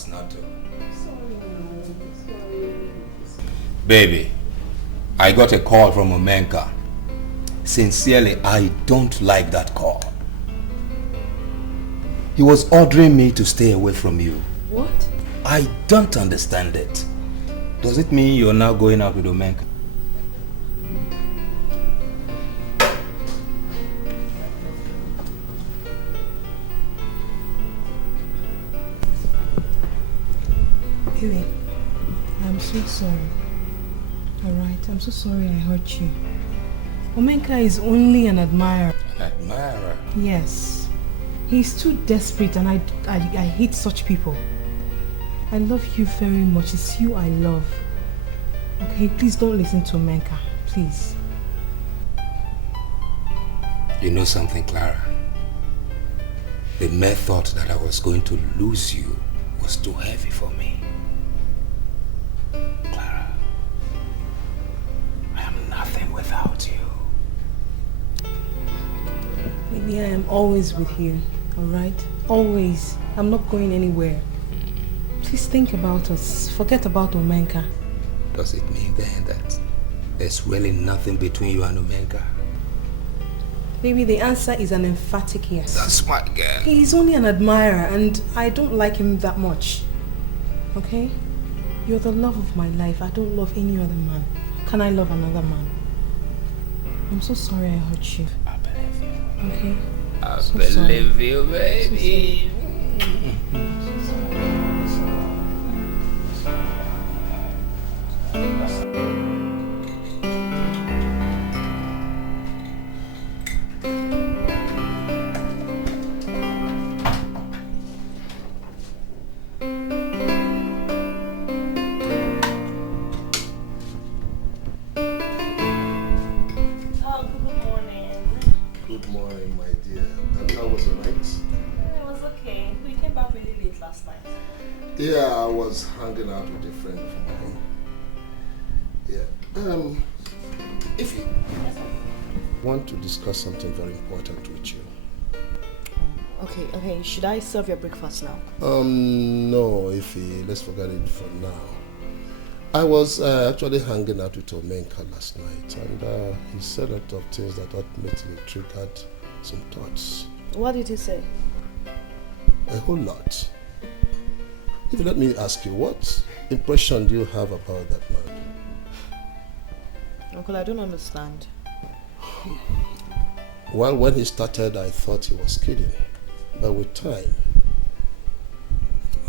Not to. Baby, I got a call from Omenka. Sincerely, I don't like that call. He was ordering me to stay away from you. What? I don't understand it. Does it mean you're now going out with Omenka? Really? I'm so sorry. Alright, I'm so sorry I hurt you. Omenka is only an admirer. An admirer? Yes. He's too desperate and I hate such people. I love you very much. It's you I love. Okay, please don't listen to Omenka. Please. You know something, Clara? The mere thought that I was going to lose you was too heavy for me. Clara, I am nothing without you. Maybe I am always with you, alright? Always. I'm not going anywhere. Please think about us. Forget about Omenka. Does it mean then that there's really nothing between you and Omenka? Maybe the answer is an emphatic yes. That's my girl. He's only an admirer and I don't like him that much. Okay? You're the love of my life. I don't love any other man. Can I love another man? I'm so sorry I hurt you. I believe you. Okay? I So believe sorry. you, baby. Good morning, my dear. And how was the night? It was okay. We came back really late last night. Yeah, I was hanging out with a friend of mine. Yeah. If you want to discuss something very important with you. Okay. Should I serve your breakfast now? No, Ify, let's forget it for now. I was actually hanging out with Omenka last night, and he said a lot of things that ultimately triggered some thoughts. What did he say? A whole lot. If you let me ask you, what impression do you have about that man? Uncle, I don't understand. Well, when he started, I thought he was kidding. But with time,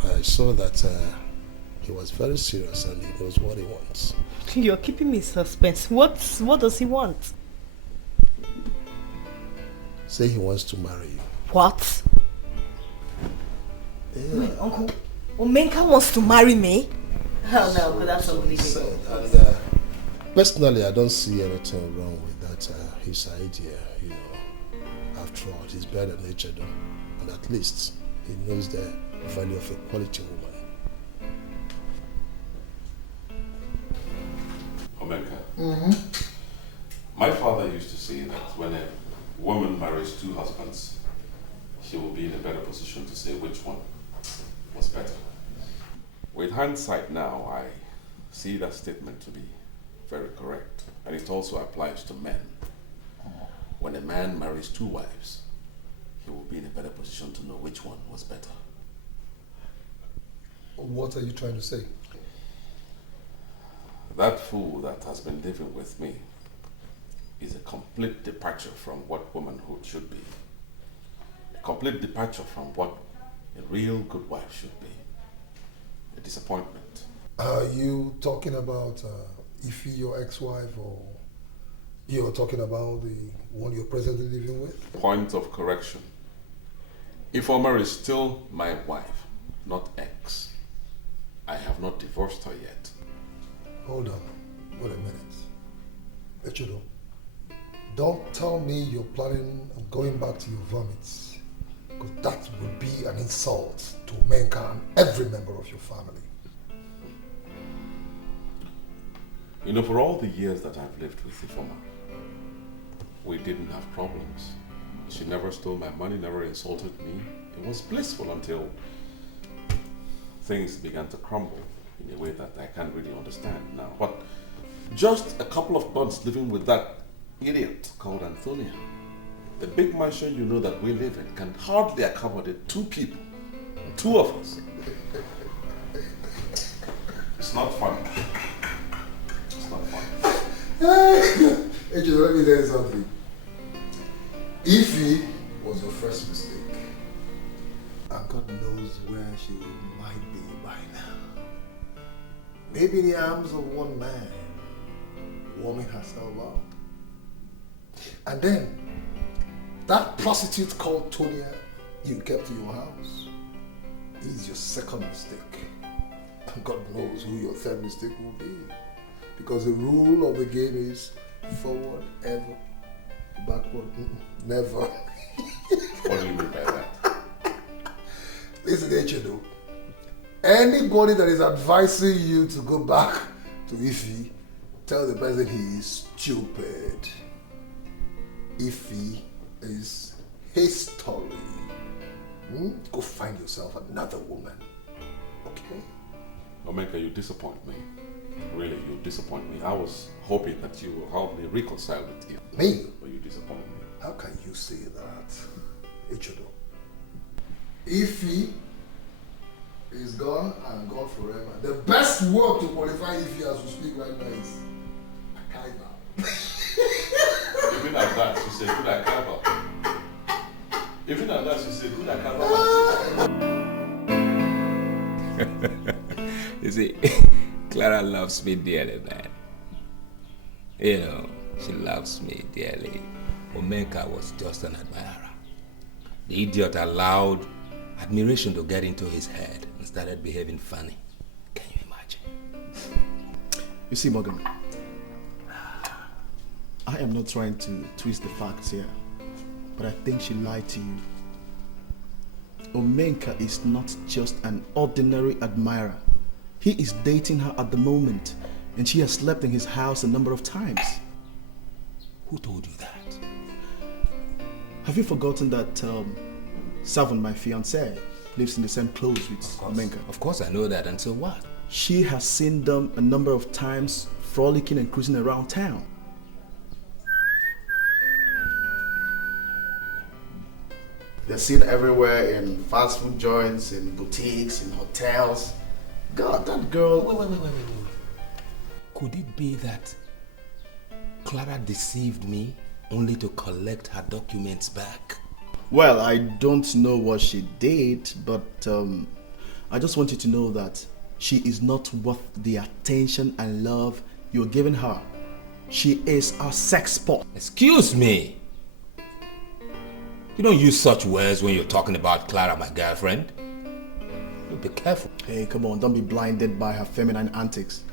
I saw that he was very serious and he knows what he wants. You're keeping me in suspense. What does he want? Say he wants to marry you. What? Yeah. Wait, Uncle, Omenka wants to marry me? Oh no, but that's unbelievable. And personally, I don't see anything wrong with that, his idea, you know. After all, he's better natured, and at least he knows the value of a quality woman. Omenka, my father used to say that when a woman marries two husbands, she will be in a better position to say which one was better. With hindsight now, I see that statement to be very correct. And it also applies to men. When a man marries two wives, he will be in a better position to know which one was better. What are you trying to say? That fool that has been living with me is a complete departure from what womanhood should be. A complete departure from what a real good wife should be. A disappointment. Are you talking about Ify, your ex-wife, or you're talking about the one you're presently living with? Point of correction. Ifeoma is still my wife, not ex. I have not divorced her yet. Hold on. Wait a minute. Echido, don't tell me you're planning on going back to your vomits, because that would be an insult to Omenka and every member of your family. You know, for all the years that I've lived with Ifeoma, we didn't have problems. She never stole my money, never insulted me. It was blissful until things began to crumble in a way that I can't really understand now. But just a couple of months living with that idiot called Antonia, the big mansion you know that we live in can hardly accommodate two people, two of us. It's not fun. It's not fun. Echido, let me tell you something. Ify was your first mistake, and God knows where she might be by now. maybe in the arms of one man, warming herself up. And then, that prostitute called Tonia you kept in your house is your second mistake. And God knows who your third mistake will be. Because the rule of the game is forward ever, backward never. What do you mean by that? Listen, Echedo. Anybody that is advising you to go back to Ife, tell the person he is stupid. Ife is history. Go find yourself another woman. Okay? Omeka, you disappoint me. Really, you disappoint me. I was hoping that you will help me reconcile with you. Me? But you disappoint me. How can you say that, Echedo? Ife is gone and gone forever. The best word to qualify Ife as we speak right now is Akaiba. Even at that, you say good Akaiba. Even at that, you say good Akaiba. You see, Clara loves me dearly, man. You know, she loves me dearly. Omeka was just an admirer. The idiot allowed admiration to get into his head and started behaving funny. Can you imagine? You see, Morgan, I am not trying to twist the facts here, but I think she lied to you. Omenka is not just an ordinary admirer. He is dating her at the moment, and she has slept in his house a number of times. Who told you that? Have you forgotten that Savon, my fiancée, lives in the same clothes with Omenka? Of course I know that, and so what? She has seen them a number of times frolicking and cruising around town. They're seen everywhere in fast food joints, in boutiques, in hotels. God, that girl... Wait. Could it be that Clara deceived me only to collect her documents back? Well, I don't know what she did, but I just want you to know that she is not worth the attention and love you're giving her. She is a sex pot. Excuse me. You don't use such words when you're talking about Clara, my girlfriend. Be careful. Hey, come on, don't be blinded by her feminine antics.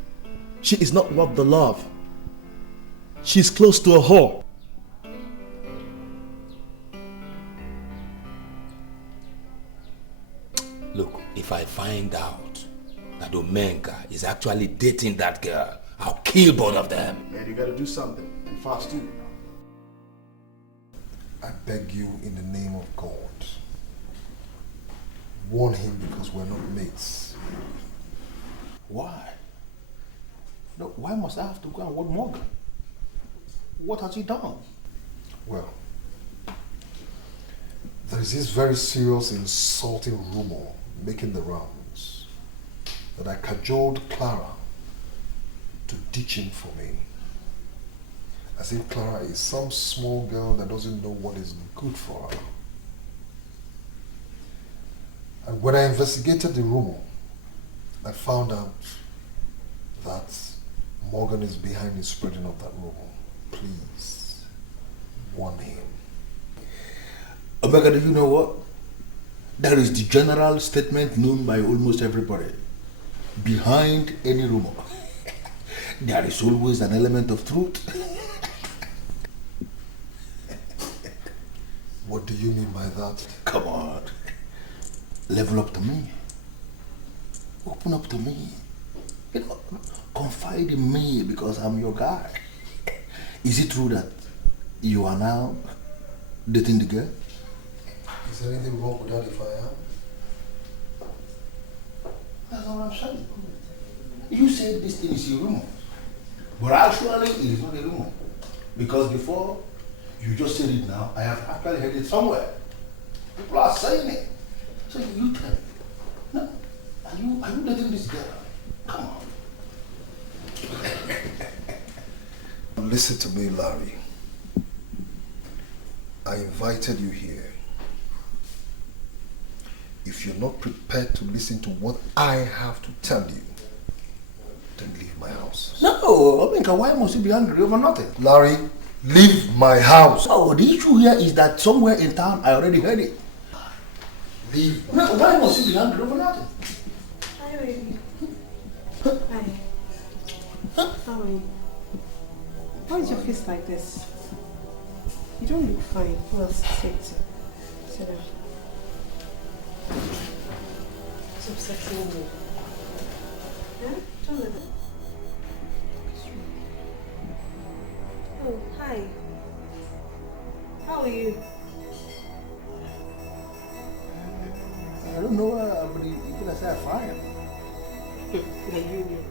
She is not worth the love. She's close to a whore. Look, if I find out that Omenka is actually dating that girl, I'll kill both of them. Man, you gotta do something, and fast too. I beg you in the name of God, warn him because we're not mates. Why? No, why must I have to go and warn Morgan? What has he done? Well, there is this very serious insulting rumor making the rounds that I cajoled Clara to ditch him for me. As if Clara is some small girl that doesn't know what is good for her. And when I investigated the rumor, I found out that Morgan is behind the spreading of that rumor. Please, warn him. Omega, do you know what? That is the general statement known by almost everybody. Behind any rumor, there is always an element of truth. What do you mean by that? Come on. Level up to me. Open up to me. You know, confide in me because I'm your guy. Is it true that you are now dating the girl? Is there anything wrong with that if I am? That's all I'm saying. You said this thing is a rumor. But actually, it is not a rumor. Because before you just said it now, I have actually heard it somewhere. People are saying it. So you tell me. No, are you dating this girl? Come on. Listen to me, Larry. I invited you here. If you're not prepared to listen to what I have to tell you, Then leave my house. No, Omenka, why must you be angry over nothing? Larry, leave my house. Oh, the issue here is that somewhere in town, I already heard it. Leave. No, why must you be angry over nothing? Hi, baby. Hi. How are you? Why is your face like this? You don't look fine. Well, sit down. It's upsetting me. Yeah? Don't let it. Oh, hi. How are you? I don't know, but you're going to say I'm fine. Yeah, you know.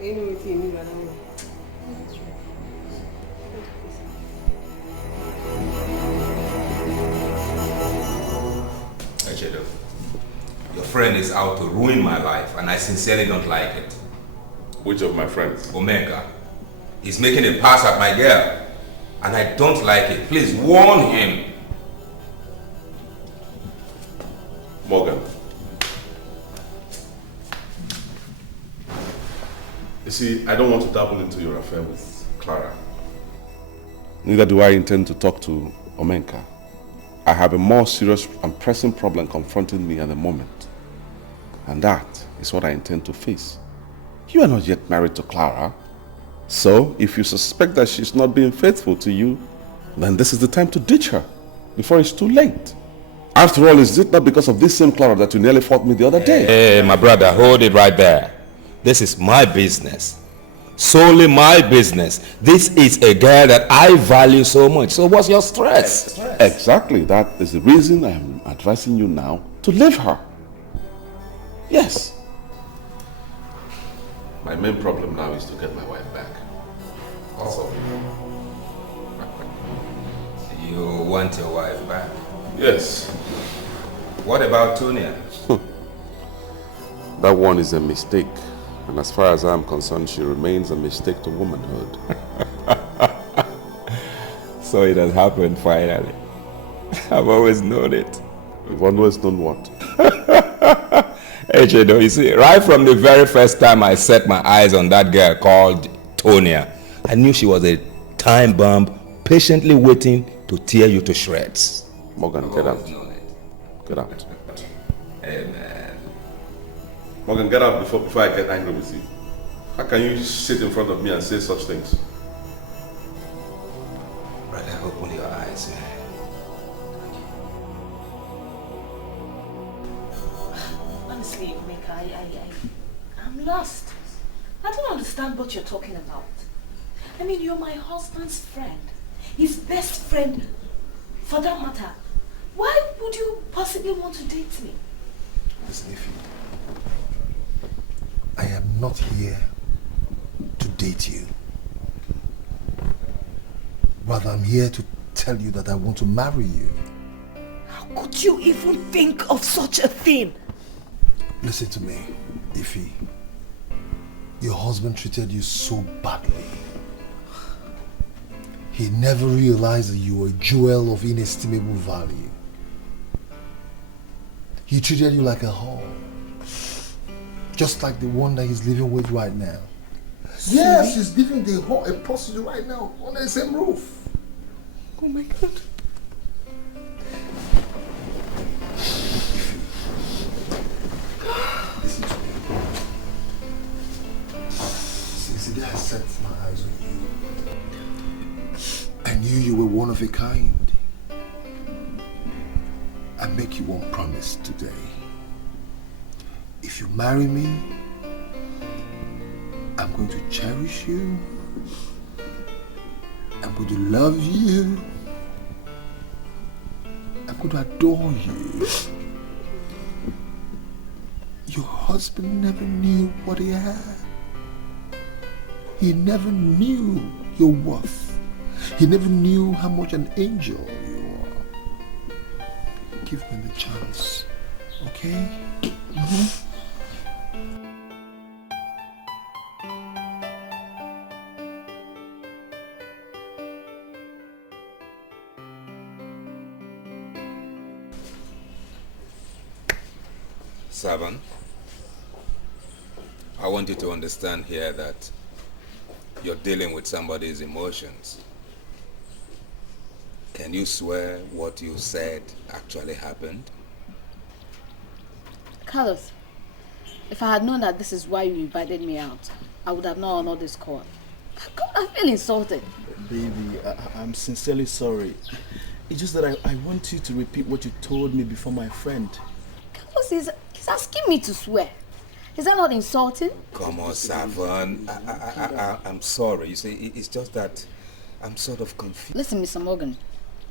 You know what you mean, I don't know. Your friend is out to ruin my life, and I sincerely don't like it. Which of my friends? Omega. He's making a pass at my girl, and I don't like it. Please warn him. Morgan. You see, I don't want to dabble into your affair with Clara. Neither do I intend to talk to Omenka. I have a more serious and pressing problem confronting me at the moment. And that is what I intend to face. You are not yet married to Clara. So, if you suspect that she's not being faithful to you, then this is the time to ditch her before it's too late. After all, is it not because of this same Clara that you nearly fought me the other day? Hey, my brother, hold it right there. This is my business. Solely my business. This is a girl that I value so much. So what's your stress? Exactly. That is the reason I'm advising you now to leave her. Yes. My main problem now is to get my wife back. Also. You want your wife back? Yes. What about Tonia? That one is a mistake. And as far as I'm concerned, she remains a mistake to womanhood. So it has happened finally. I've always known it. You've always known what? Hey, Chedo, you see, right from the very first time I set my eyes on that girl called Tonia, I knew she was a time bomb patiently waiting to tear you to shreds. Morgan, get out. Get out. Hey, man. Morgan, get out before I get angry with you. How can you sit in front of me and say such things? Brother, open your eyes, man. Honestly, Omeka, I'm lost. I don't understand what you're talking about. I mean, you're my husband's friend. His best friend, for that matter. Why would you possibly want to date me? Listen, Ify, I am not here to date you. Rather, I'm here to tell you that I want to marry you. How could you even think of such a thing? Listen to me, Ify. Your husband treated you so badly. He never realized that you were a jewel of inestimable value. He treated you like a whore. Just like the one that he's living with right now. Yes, he's living the whore, a prostitute right now, under the same roof. Oh my God. Listen to me. Since the day I set my eyes on you, I knew you were one of a kind. I make you one promise today. If you marry me, I'm going to cherish you. I'm going to love you. I'm going to adore you. Your husband never knew what he had. He never knew your worth. He never knew how much an angel you are. Give me the chance, okay? Mm-hmm. Servant, I want you to understand here that you're dealing with somebody's emotions. Can you swear what you said actually happened? Carlos, if I had known that this is why you invited me out, I would have not honored this call. God, I feel insulted. Baby, I'm sincerely sorry. It's just that I want you to repeat what you told me before my friend. Carlos, he's asking me to swear. Is that not insulting? Come on, Savon. I'm sorry. You see, it's just that I'm sort of confused. Listen, Mr. Morgan,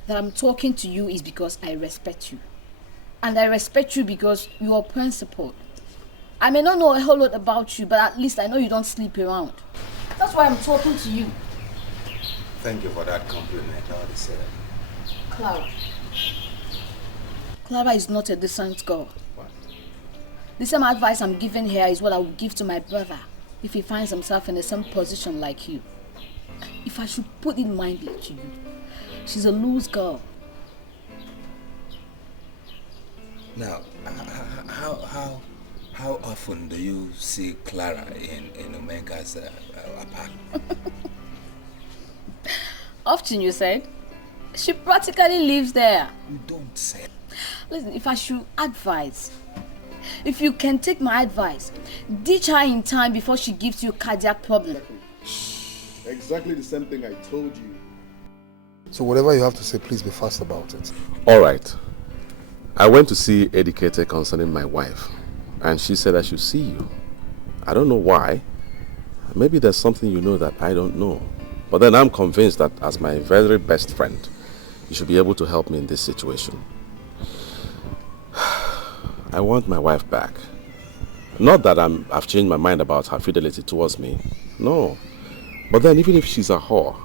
that I'm talking to you is because I respect you. And I respect you because you are principled. I may not know a whole lot about you, but at least I know you don't sleep around. That's why I'm talking to you. Thank you for that compliment, Odyssey. Clara is not a decent girl. What? The same advice I'm giving here is what I would give to my brother if he finds himself in the same position like you. If I should put it mildly to you, she's a loose girl. Now, how often do you see Clara in Omega's apartment? Often, you said? She practically lives there. You don't say. Listen, if I should advise, if you can take my advice, ditch her in time before she gives you a cardiac problem. Exactly the same thing I told you. So whatever you have to say, please be fast about it. All right. I went to see Educator concerning my wife, and she said I should see you. I don't know why. Maybe there's something you know that I don't know. But then I'm convinced that as my very best friend, you should be able to help me in this situation. I want my wife back. Not that I've changed my mind about her fidelity towards me. No. But then even if she's a whore,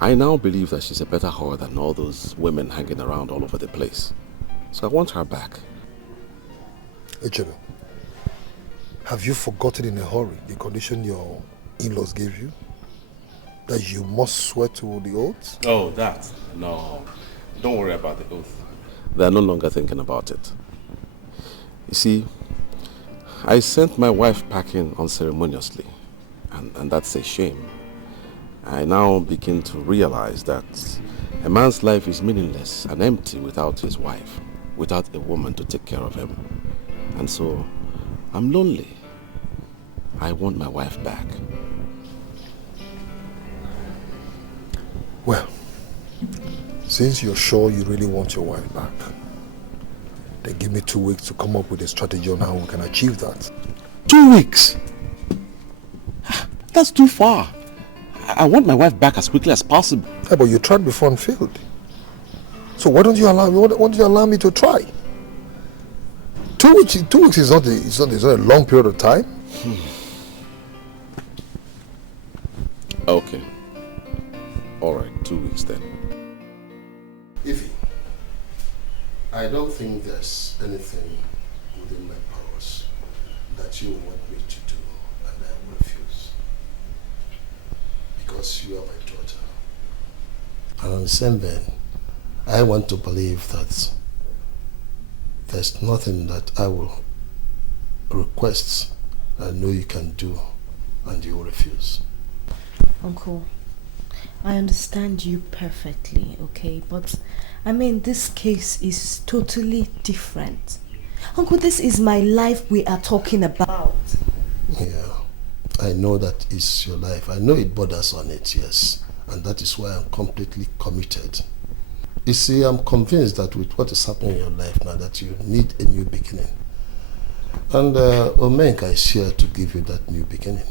I now believe that she's a better whore than all those women hanging around all over the place. So I want her back. Uche, have you forgotten in a hurry the condition your in-laws gave you? That you must swear to the oath? Oh, that? No. Don't worry about the oath. They're no longer thinking about it. You see, I sent my wife packing unceremoniously, and that's a shame. I now begin to realize that a man's life is meaningless and empty without his wife, without a woman to take care of him. And so, I'm lonely. I want my wife back. Well, since you're sure you really want your wife back, then give me 2 weeks to come up with a strategy on how we can achieve that. 2 weeks? That's too far. I want my wife back as quickly as possible. Yeah, but you tried before and failed. So why don't you allow me to try? 2 weeks. 2 weeks is not a long period of time. Okay. All right, 2 weeks then. Ify, I don't think there's anything within my powers that you want me to do, and I will refuse. Because you are my daughter. And on the same vein, I want to believe that there's nothing that I will request that I know you can do and you will refuse. Uncle, I understand you perfectly, okay? But, I mean, this case is totally different. Uncle, this is my life we are talking about. Yeah, I know that is your life. I know it borders on it, yes. And that is why I'm completely committed. You see, I'm convinced that with what is happening in your life now, that you need a new beginning. And Omenka is here to give you that new beginning.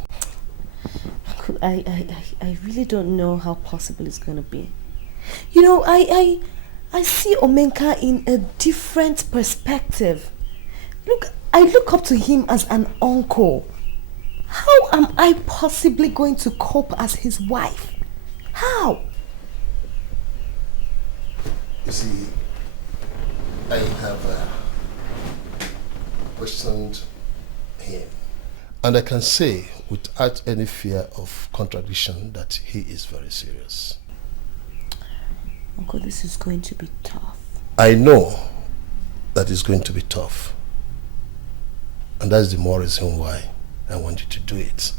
Uncle, I really don't know how possible it's going to be. You know, I see Omenka in a different perspective. Look, I look up to him as an uncle. How am I possibly going to cope as his wife? How? You see, I have questioned him. And I can say, without any fear of contradiction, that he is very serious. Uncle, this is going to be tough. I know that it's going to be tough. And that's the more reason why I want you to do it.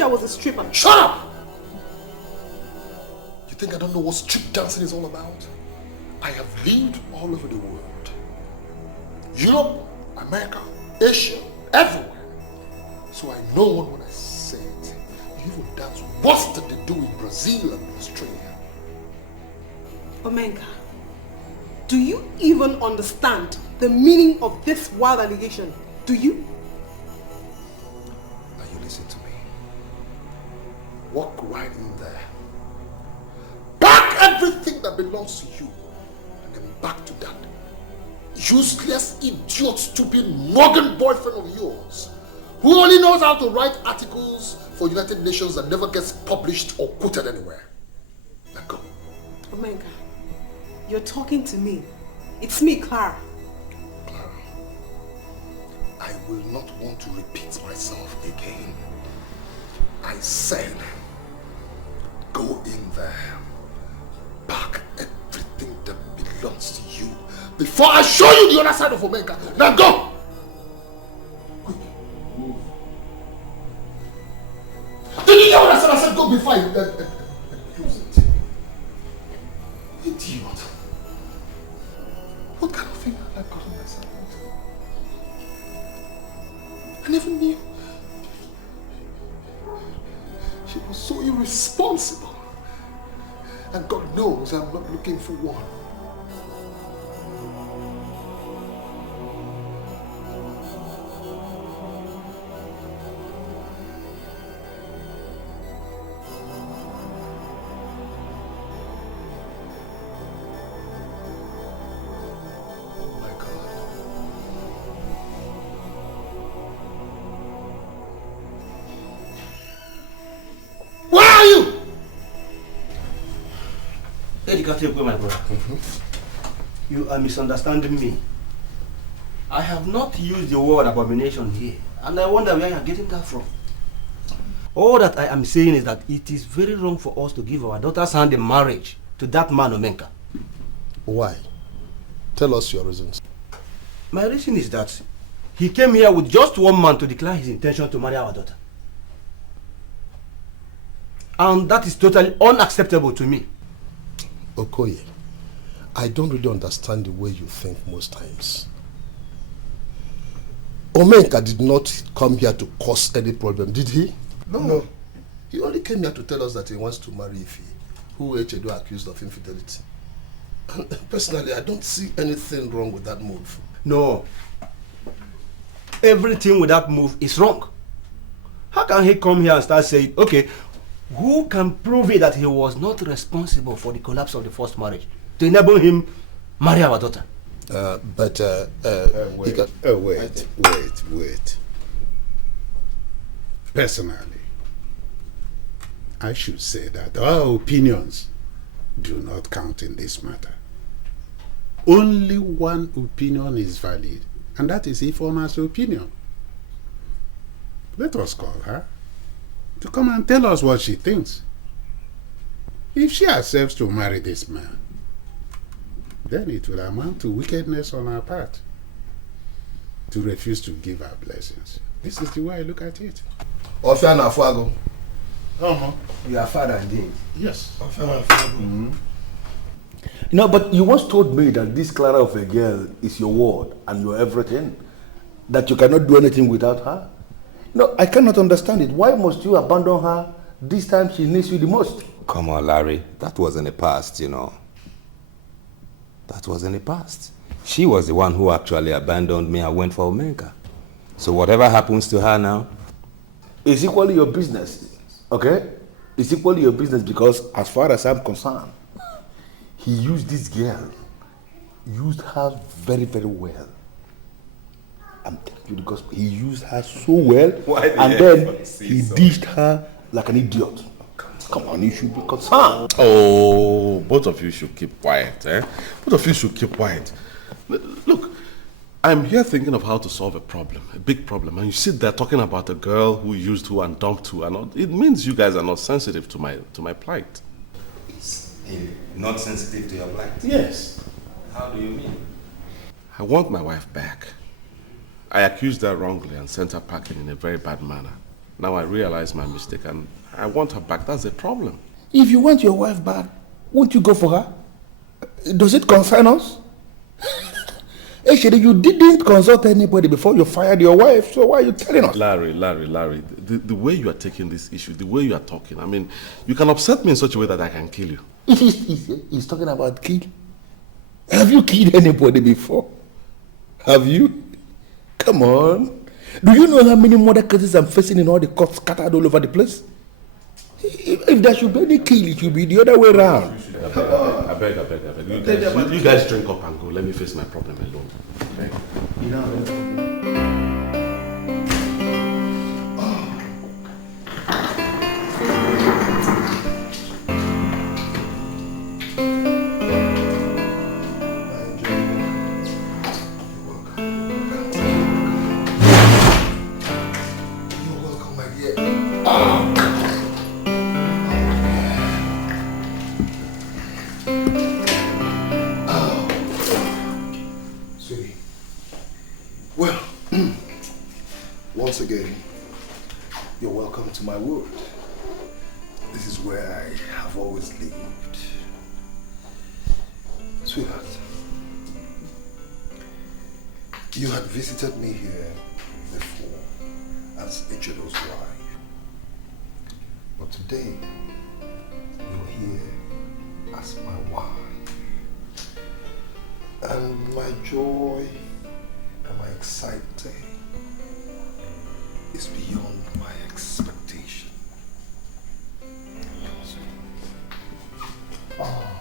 I was a stripper. Shut up! You think I don't know what strip dancing is all about? I have lived all over the world. Europe, America, Asia, everywhere. So I know what when I say it. You even dance worse than they do in Brazil and Australia. Omenka, do you even understand the meaning of this wild allegation? Do you? Walk right in there. Pack everything that belongs to you and then back to that useless, idiot, stupid, Morgan boyfriend of yours who only knows how to write articles for United Nations that never gets published or quoted anywhere. Now go. Omenka, you're talking to me. It's me, Clara. Clara, I will not want to repeat myself again. I said, go in there, pack everything that belongs to you before I show you the other side of Omenka. Now go! Quick, move. Did you hear what I said? I said go before I use it. Idiot. What kind of thing have I gotten myself into? I never knew. She was so irresponsible. And God knows I'm not looking for one. My brother. You are misunderstanding me. I have not used the word abomination here, and I wonder where you are getting that from. All that I am saying is that it is very wrong for us to give our daughter's hand in marriage to that man Omenka. Why? Tell us your reasons. My reason is that he came here with just one man to declare his intention to marry our daughter. And that is totally unacceptable to me. Okoye, I don't really understand the way you think most times. Omenka did not come here to cause any problem, did he? No. He only came here to tell us that he wants to marry Ife, who Uche accused of infidelity. And personally, I don't see anything wrong with that move. No. Everything with that move is wrong. How can he come here and start saying, okay, who can prove it that he was not responsible for the collapse of the first marriage to enable him marry our daughter? Wait. Personally, I should say that our opinions do not count in this matter. Only one opinion is valid, and that is Ifeoma's opinion. Let us call her to come and tell us what she thinks. If she accepts to marry this man, then it will amount to wickedness on our part to refuse to give our blessings. This is the way I look at it. Ofiana Afuago. You are father indeed. Yes. Ofiana Afuago. You know, but you once told me that this Clara of a girl is your word and your everything. That you cannot do anything without her. No, I cannot understand it. Why must you abandon her this time she needs you the most? Come on, Larry. That was in the past, you know. That was in the past. She was the one who actually abandoned me and went for Omenka. So whatever happens to her now... It's equally your business, okay? It's equally your business because as far as I'm concerned, he used this girl, used her very, very well. I'm telling you because he used her so well and then he dished her like an idiot. Come on, you should be concerned. Oh, both of you should keep quiet, eh? Both of you should keep quiet. Look, I'm here thinking of how to solve a problem, a big problem, and you sit there talking about a girl who used who and dumped who, and all. It means you guys are not sensitive to my plight. Not sensitive to your plight? Yes. How do you mean? I want my wife back. I accused her wrongly and sent her packing in a very bad manner. Now I realize my mistake and I want her back. That's the problem. If you want your wife back, won't you go for her? Does it concern us? Actually, you didn't consult anybody before you fired your wife, so why are you telling us? Larry, the way you are taking this issue, the way you are talking, I mean, you can upset me in such a way that I can kill you. He's talking about kill. Have you killed anybody before? Have you? Come on. Do you know how many murder cases I'm facing in all the courts scattered all over the place? If there should be any kill, it should be the other way around. I beg. You guys drink up and go. Let me face my problem alone. Okay? You know. Once again, you're welcome to my world. This is where I have always lived. Sweetheart, you had visited me here before as a Echedo's wife. But today, you're here as my wife. And my joy and my excitement is beyond my expectation. Oh.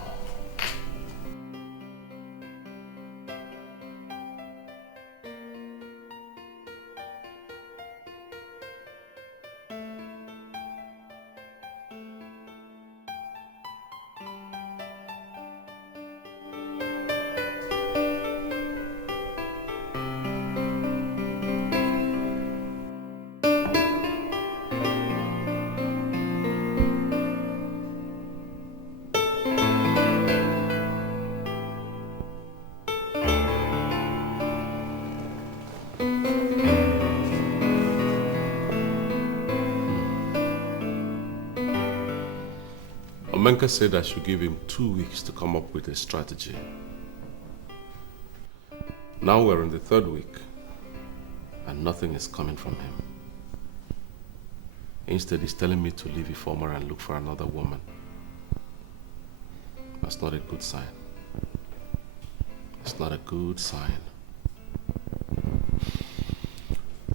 Omenka said I should give him 2 weeks to come up with a strategy. Now we're in the 3rd week and nothing is coming from him. Instead, he's telling me to leave Ifeoma and look for another woman. That's not a good sign. It's not a good sign.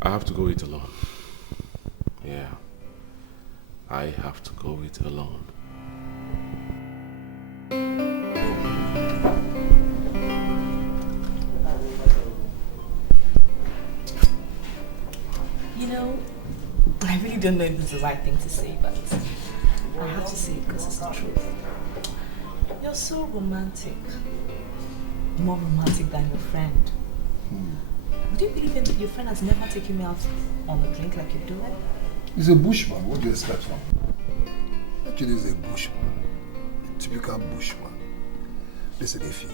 I have to go it alone. Yeah. I have to go it alone. You know, I really don't know if this is the right thing to say, but I have to say it because it's the truth. You're so romantic. More romantic than your friend. Would you believe that your friend has never taken me out on a drink like you do? He's a bushman. What do you expect from him? Actually, he's a bushman. A typical bushman. Listen, Ify.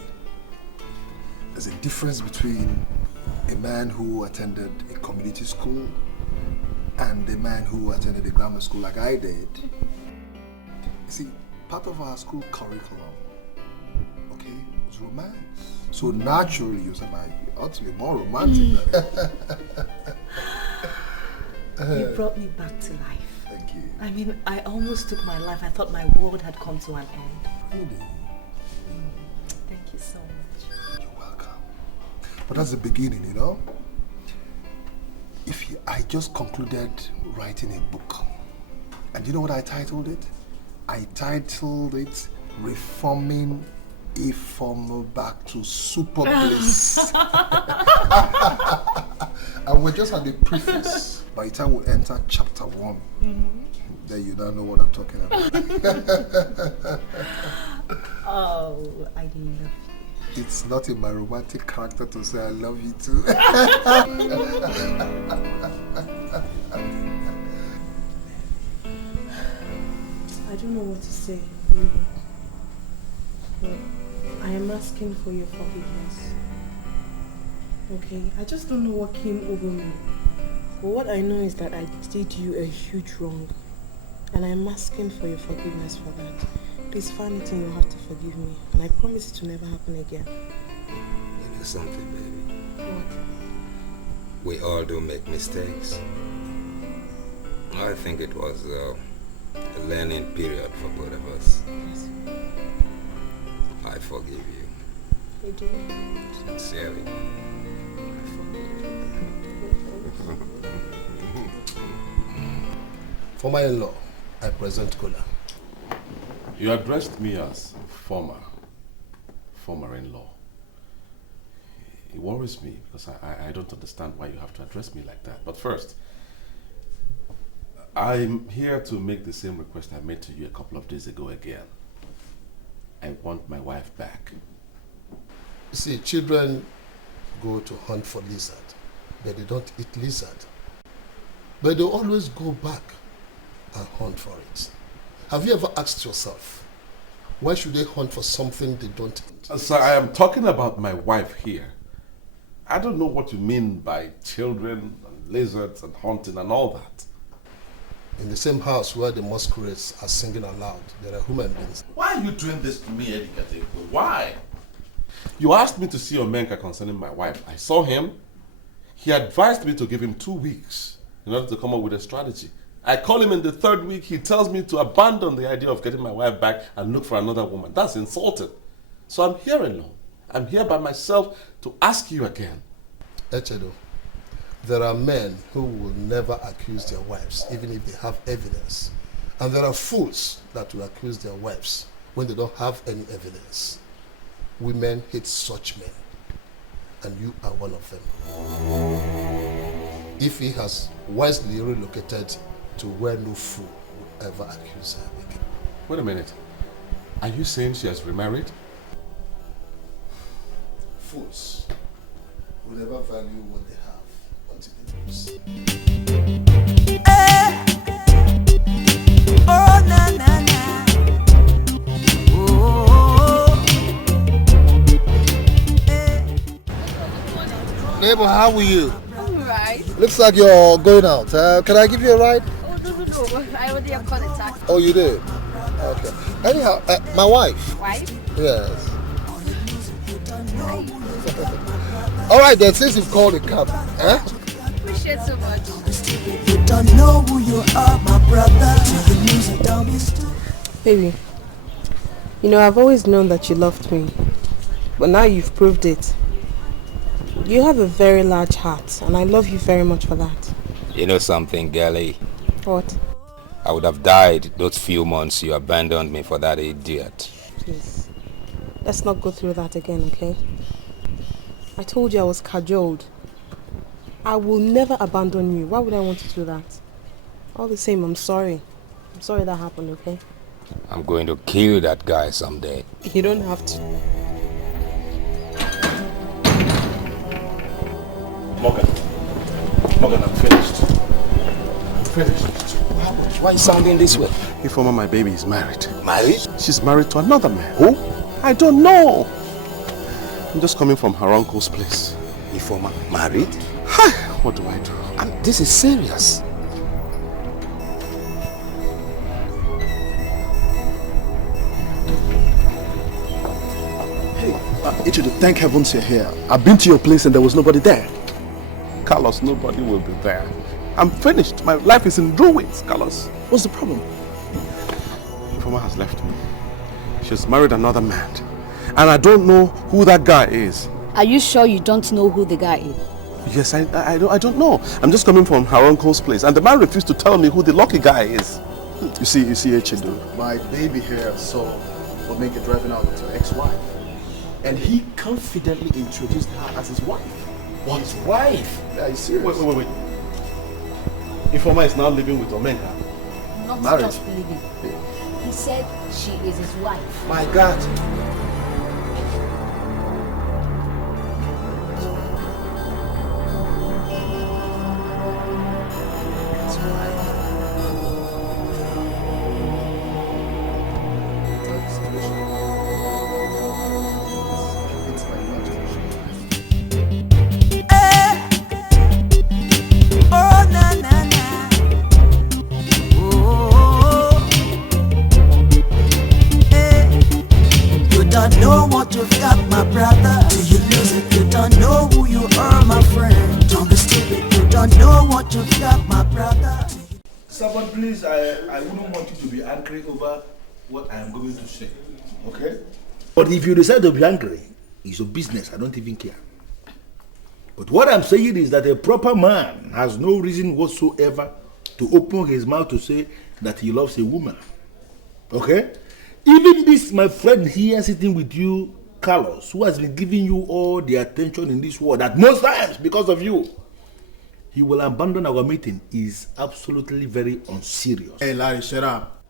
There's a difference between a man who attended a community school and a man who attended a grammar school like I did. You see, part of our school curriculum, okay, romance. So naturally, you said, you ought to be more romantic. You brought me back to life. Thank you. I mean, I almost took my life. I thought my world had come to an end. Really? Thank you so much. You're welcome. But that's the beginning, you know? I just concluded writing a book. And you know what I titled it? I titled it Reforming a Formal Back to Super Bliss. And we're just at the preface. By the time we enter chapter 1, then you don't know what I'm talking about. Oh, I love you. It's not in my romantic character to say I love you too. I don't know what to say, really. But I am asking for your forgiveness. Okay? I just don't know what came over me. But what I know is that I did you a huge wrong. And I am asking for your forgiveness for that. Please find it in your heart to forgive me. And I promise it will never happen again. You know something, baby? What? We all do make mistakes. I think it was a learning period for both of us. Yes. I forgive you. You do? Sincerely. For my in-law, I present Kola. You addressed me as former in-law. It worries me because I don't understand why you have to address me like that. But first, I'm here to make the same request I made to you a couple of days ago again. I want my wife back. You see, children go to hunt for lizard, but they don't eat lizard. But they always go back and hunt for it. Have you ever asked yourself, why should they hunt for something they don't eat? Sir, I am talking about my wife here. I don't know what you mean by children and lizards and hunting and all that. In the same house where the masquerades are singing aloud, there are human beings. Why are you doing this to me, Eddie Kateko? Why? You asked me to see Omenka concerning my wife. I saw him. He advised me to give him 2 weeks in order to come up with a strategy. I call him in the 3rd week. He tells me to abandon the idea of getting my wife back and look for another woman. That's insulting. So I'm here alone. I'm here by myself to ask you again. Echedo, there are men who will never accuse their wives, even if they have evidence. And there are fools that will accuse their wives when they don't have any evidence. Women hate such men, and you are one of them. If he has wisely relocated to where no fool would ever accuse her again. Wait a minute. Are you saying she has remarried? Fools will never value what they have until they lose. Oh, na na na. Oh. Neighbor, how are you? I'm right. Looks like you're going out. Can I give you a ride? Oh, no. I already have called a taxi. Oh, you did? Okay. Anyhow, my wife. Wife? Yes. All right then, since you've called a cab, eh? Appreciate so much. You don't know who you are, my brother. The music don't be stupid. Baby, you know, I've always known that you loved me, but now you've proved it. You have a very large heart, and I love you very much for that. You know something, girlie? What? I would have died those few months you abandoned me for that idiot. Please, let's not go through that again, okay? I told you I was cajoled. I will never abandon you. Why would I want to do that? All the same, I'm sorry. I'm sorry that happened, okay? I'm going to kill that guy someday. You don't have to. Morgan, I'm finished. I'm finished. What happened? Why are you sounding this way? Ifeoma, my baby is married. Married? She's married to another man. Who? I don't know. I'm just coming from her uncle's place. Ifeoma married? Hi, what do I do? This is serious. Hey, you to thank heavens you're here. I've been to your place and there was nobody there. Carlos, nobody will be there. I'm finished. My life is in ruins, Carlos. What's the problem? Informa has left me. She's married another man. And I don't know who that guy is. Are you sure you don't know who the guy is? Yes, I don't know. I'm just coming from her uncle's place. And the man refused to tell me who the lucky guy is. You see, Echido, my baby here saw Omega driving out with your ex-wife. And he confidently introduced her as his wife. What? His wife? Yeah, he's serious. Wait. Informa is now living with Omega. Not Married. just living. He said she is his wife. My God. Someone, please, I wouldn't want you to be angry over what I am going to say, okay? But if you decide to be angry, it's your business. I don't even care. But what I'm saying is that a proper man has no reason whatsoever to open his mouth to say that he loves a woman, okay? Even this, my friend here sitting with you, Carlos, who has been giving you all the attention in this world, at most times because of you, he will abandon our meeting, is absolutely very unserious. Hey, Larry, shut up.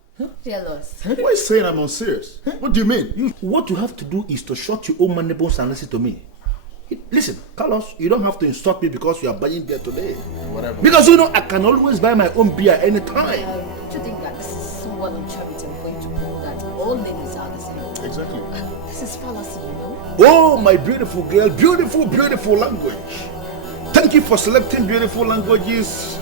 Jealous. Why are you saying I'm unserious? What do you mean? What you have to do is to shut your own mandibles and listen to me. Listen, Carlos, you don't have to insult me because you are buying beer today. Whatever. Because you know I can always buy my own beer anytime. Do you think that this is somewhat uncharitable for you to know that all ladies are the same? Exactly. This is fallacy, you know? Oh, my beautiful girl, beautiful, beautiful language. Thank you for selecting beautiful languages,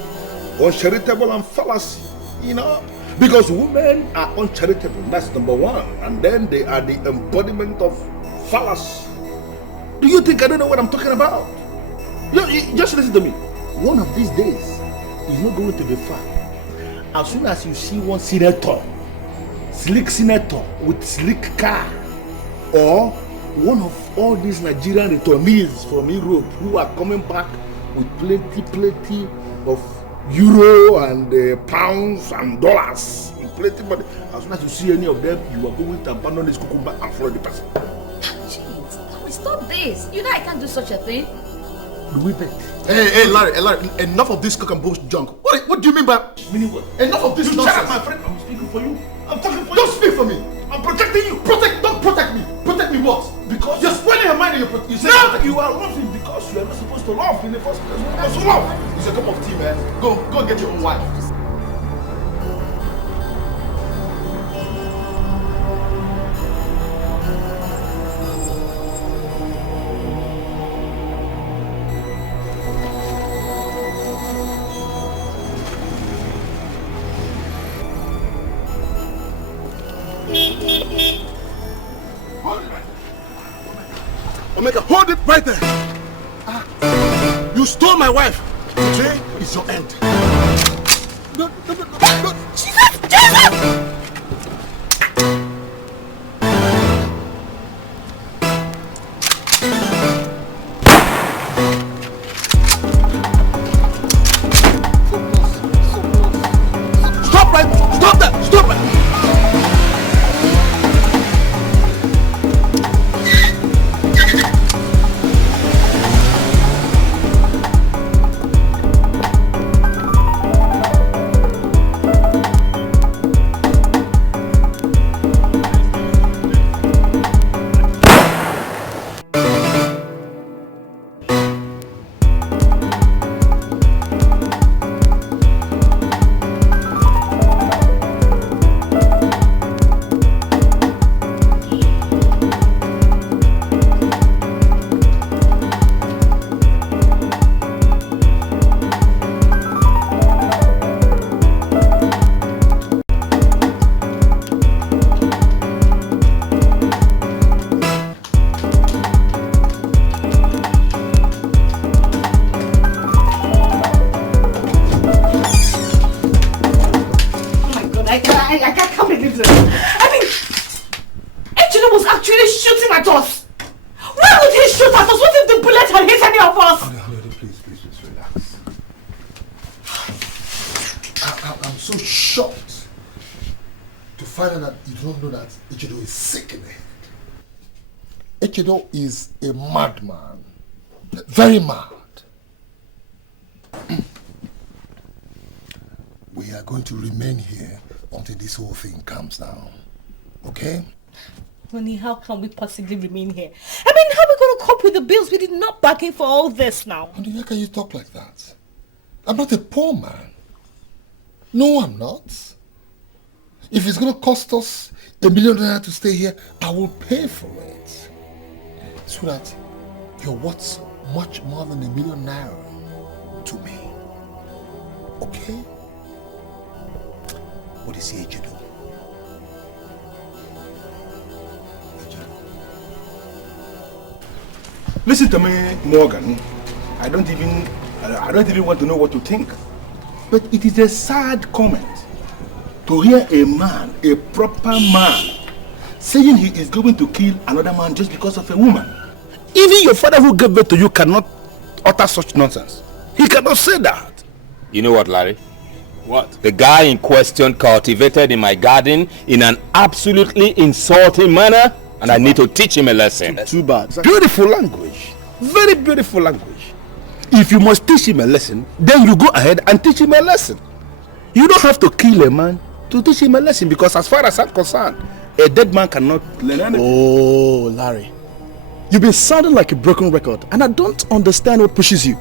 uncharitable and fallacy, you know, because women are uncharitable, that's number one, and then they are the embodiment of fallacy. Do you think I don't know what I'm talking about? You just listen to me. One of these days is not going to be far. As soon as you see one senator, slick senator with slick car, or one of all these Nigerian returnees from Europe who are coming back with plenty of euro and pounds and dollars, with plenty money. As soon as you see any of them, you are going to abandon this cucumber and follow the person. Jeez, stop this. You know I can't do such a thing. Do we bet? Hey, Larry, enough of this cock and bull junk. What do you mean by meaning what? Enough of this nonsense. Shut up, my friend. I'm speaking for you. I'm talking for you. Don't speak for me. I'm protecting you. Don't protect me. Protect me what? Because you're spoiling her mind and you say no, you are laughing because you are not supposed to laugh in the first place. You're not supposed to laugh. It's a cup of tea, man. Go get your own wife. Omega, hold it right there. You stole my wife. Today is your end. No. Jesus! Stop that! I can't believe this. I mean, Ejiro was actually shooting at us. Why would he shoot at us? What if the bullet had hit any of us? Honey, please, relax. I'm so shocked to find out that you don't know that Ejiro is sick in the head. Ejiro is a madman. Very mad. We are going to remain here until this whole thing calms down. Okay? Honey, how can we possibly remain here? I mean, how are we going to cope with the bills? We did not bargain for all this now. Honey, how can you talk like that? I'm not a poor man. No, I'm not. If it's going to cost us $1 million to stay here, I will pay for it. So that you're worth much more than $1 million to me. Okay? What is he to do? Listen to me, Morgan. I don't even want to know what you think. But it is a sad comment to hear a man, a proper man, saying he is going to kill another man just because of a woman. Even your father who gave birth to you cannot utter such nonsense. He cannot say that. You know what, Larry? What? The guy in question cultivated in my garden in an absolutely insulting manner, and I need to teach him a lesson. Too bad. Beautiful language. Very beautiful language. If you must teach him a lesson, then you go ahead and teach him a lesson. You don't have to kill a man to teach him a lesson, because as far as I'm concerned, a dead man cannot learn anything. Oh, Larry. You've been sounding like a broken record, and I don't understand what pushes you.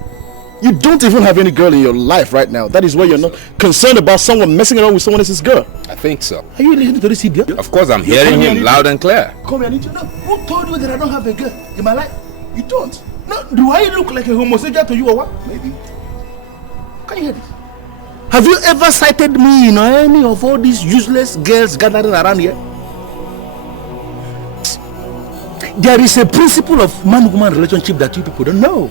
You don't even have any girl in your life right now. That is why you're not concerned about someone messing around with someone else's girl. I think so. Are you listening to this idiot? Of course, I'm hearing him loud and clear. Come here, I need to know. Who told you that I don't have a girl in my life? You don't. No, do I look like a homosexual to you or what? Maybe. Can you hear this? Have you ever cited me in any of all these useless girls gathering around here? There is a principle of man-woman relationship that you people don't know.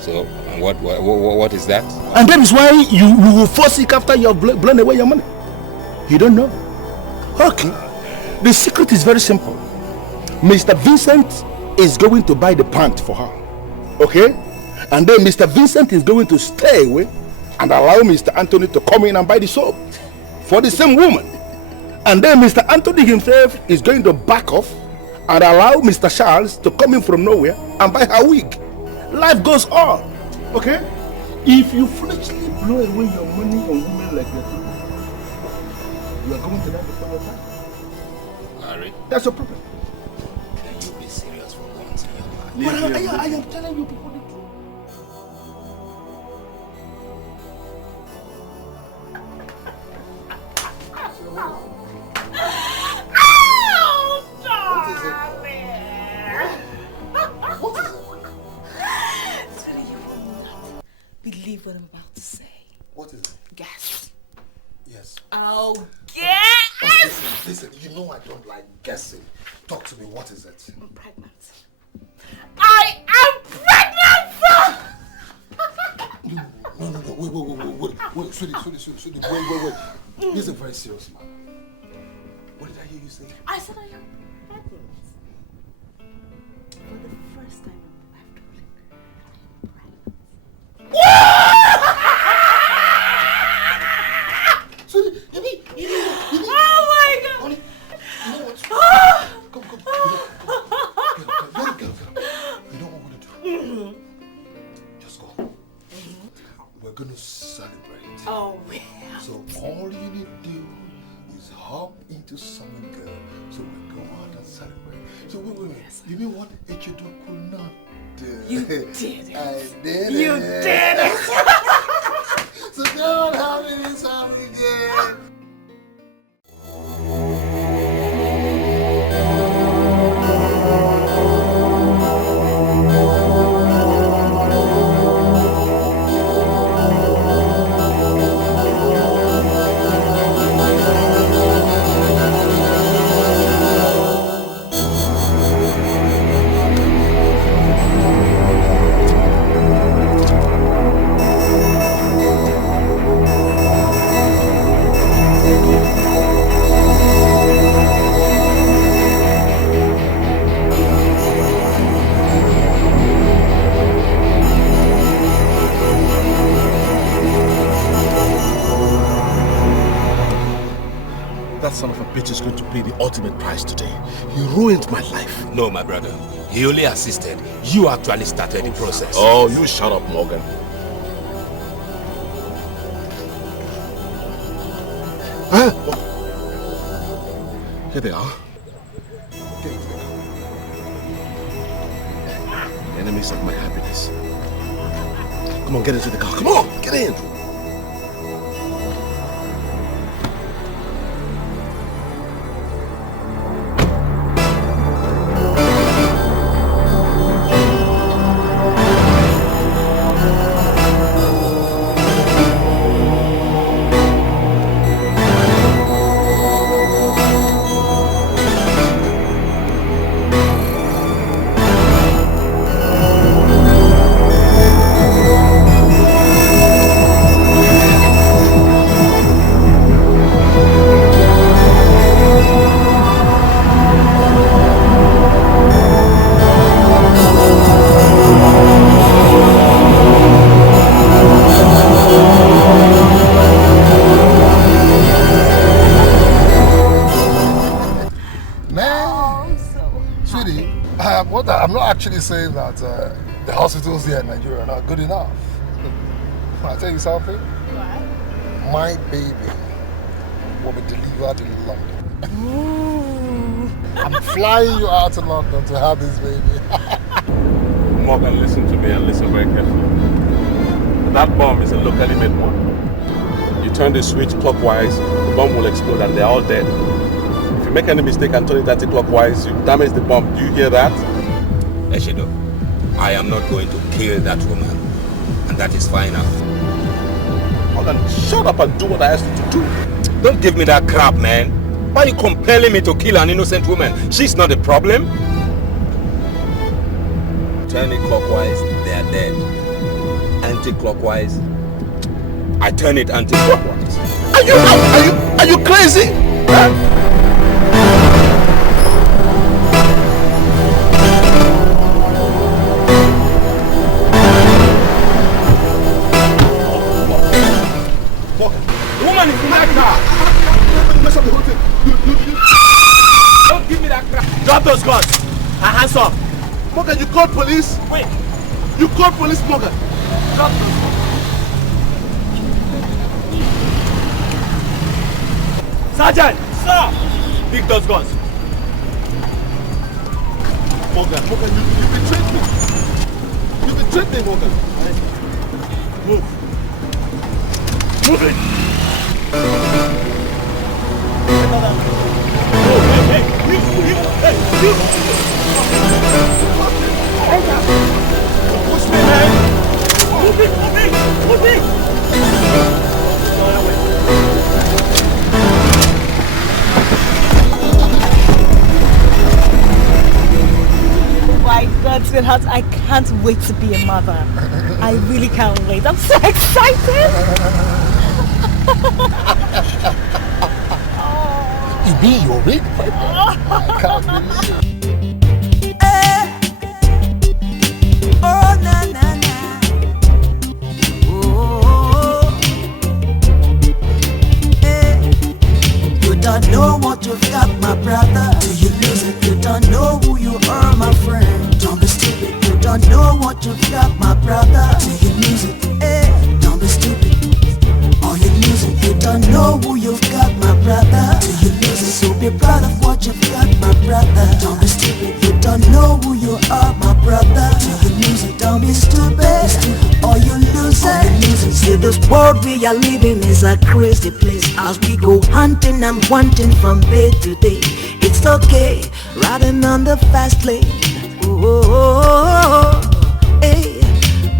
So, what is that? And that is why you will force it after you have blown away your money. You don't know. Okay. The secret is very simple. Mr. Vincent is going to buy the pant for her. Okay? And then Mr. Vincent is going to stay away and allow Mr. Anthony to come in and buy the soap for the same woman. And then Mr. Anthony himself is going to back off and allow Mr. Charles to come in from nowhere and buy her wig. Life goes on. Okay? If you foolishly blow away your money on women like that, you are going to die before your time. Larry? That's your problem. Can you be serious for once in your life? But I am telling you people the truth. Believe what I'm about to say. What is it? Guess. Yes. Oh, guess! Listen, you know I don't like guessing. Talk to me, what is it? I'm pregnant. I am pregnant! No, wait, sweetie, wait. This is a very serious matter. What did I hear you say? I said I am pregnant. For the first time in my life, darling, I am pregnant. Sweetie, you mean? Oh my God! Honey, you know what? Come. Girl. You know what we're gonna do? Just go. We're gonna celebrate. Oh, yeah. So all you need to do is hop into something good. So we go out and celebrate. So wait. You mean what Ejiro could not do? You did it. I did You it. did it. So don't have any time again. That son of a bitch is going to pay the ultimate price today. He ruined my life. No, my brother. He only assisted. You actually started the process. Oh, you shut up, Morgan. Huh? Here they are. Enemies of my happiness. Come on, get into the car. Come on, get in. Actually saying that the hospitals here in Nigeria are not good enough. I'll tell you something. What? My baby will be delivered in London. Ooh. I'm flying you out to London to have this baby. Morgan, listen to me and listen very carefully. That bomb is a locally made one. You turn the switch clockwise, the bomb will explode and they're all dead. If you make any mistake and turn it anti-clockwise, you damage the bomb. Do you hear that? Eshedo, I am not going to kill that woman, and that is final. Morgan, shut up and do what I asked you to do. Don't give me that crap, man. Why are you compelling me to kill an innocent woman? She's not the problem. Turn it clockwise, they are dead. Anti-clockwise, I turn it anti-clockwise. Are you crazy? Huh? Don't give me that crap. Drop those guns. Hands up. Morgan, you called police? Wait. You called police, Morgan. Drop those guns. Sergeant! Sir! Pick those guns. Morgan, you betrayed me. You betrayed me, Morgan. Move. Move it. Push me, man! Move it! Oh my God, sweetheart, I can't wait to be a mother. I really can't wait. I'm so excited! You mean you're big? I can't believe it. Oh, na na na. Oh, hey. You don't know what you've got, my brother. Till you lose it. You don't know who you are, my friend. Don't be stupid. You don't know what you've got, my brother. Till you lose it. Hey, don't be stupid. All you lose it. You don't know who you've got, my brother. Till you lose it. So be proud of what you've got, my brother. Don't be stupid. You don't know who you are, my brother. Till you lose it. Don't be stupid. Or you lose it. See, this world we are living is a crazy place. As we go hunting and wanting from day to day. It's okay, riding on the fast lane. Oh, hey.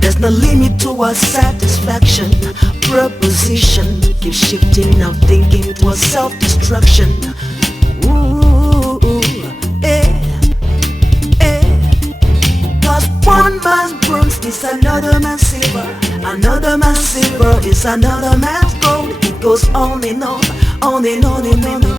There's no limit to our satisfaction. Proposition keep shifting our thinking towards self-destruction. Ooh, hey, hey. Cause one man's bronze is another man's silver. Another man's silver is another man's gold. It goes on and on, on and on and on.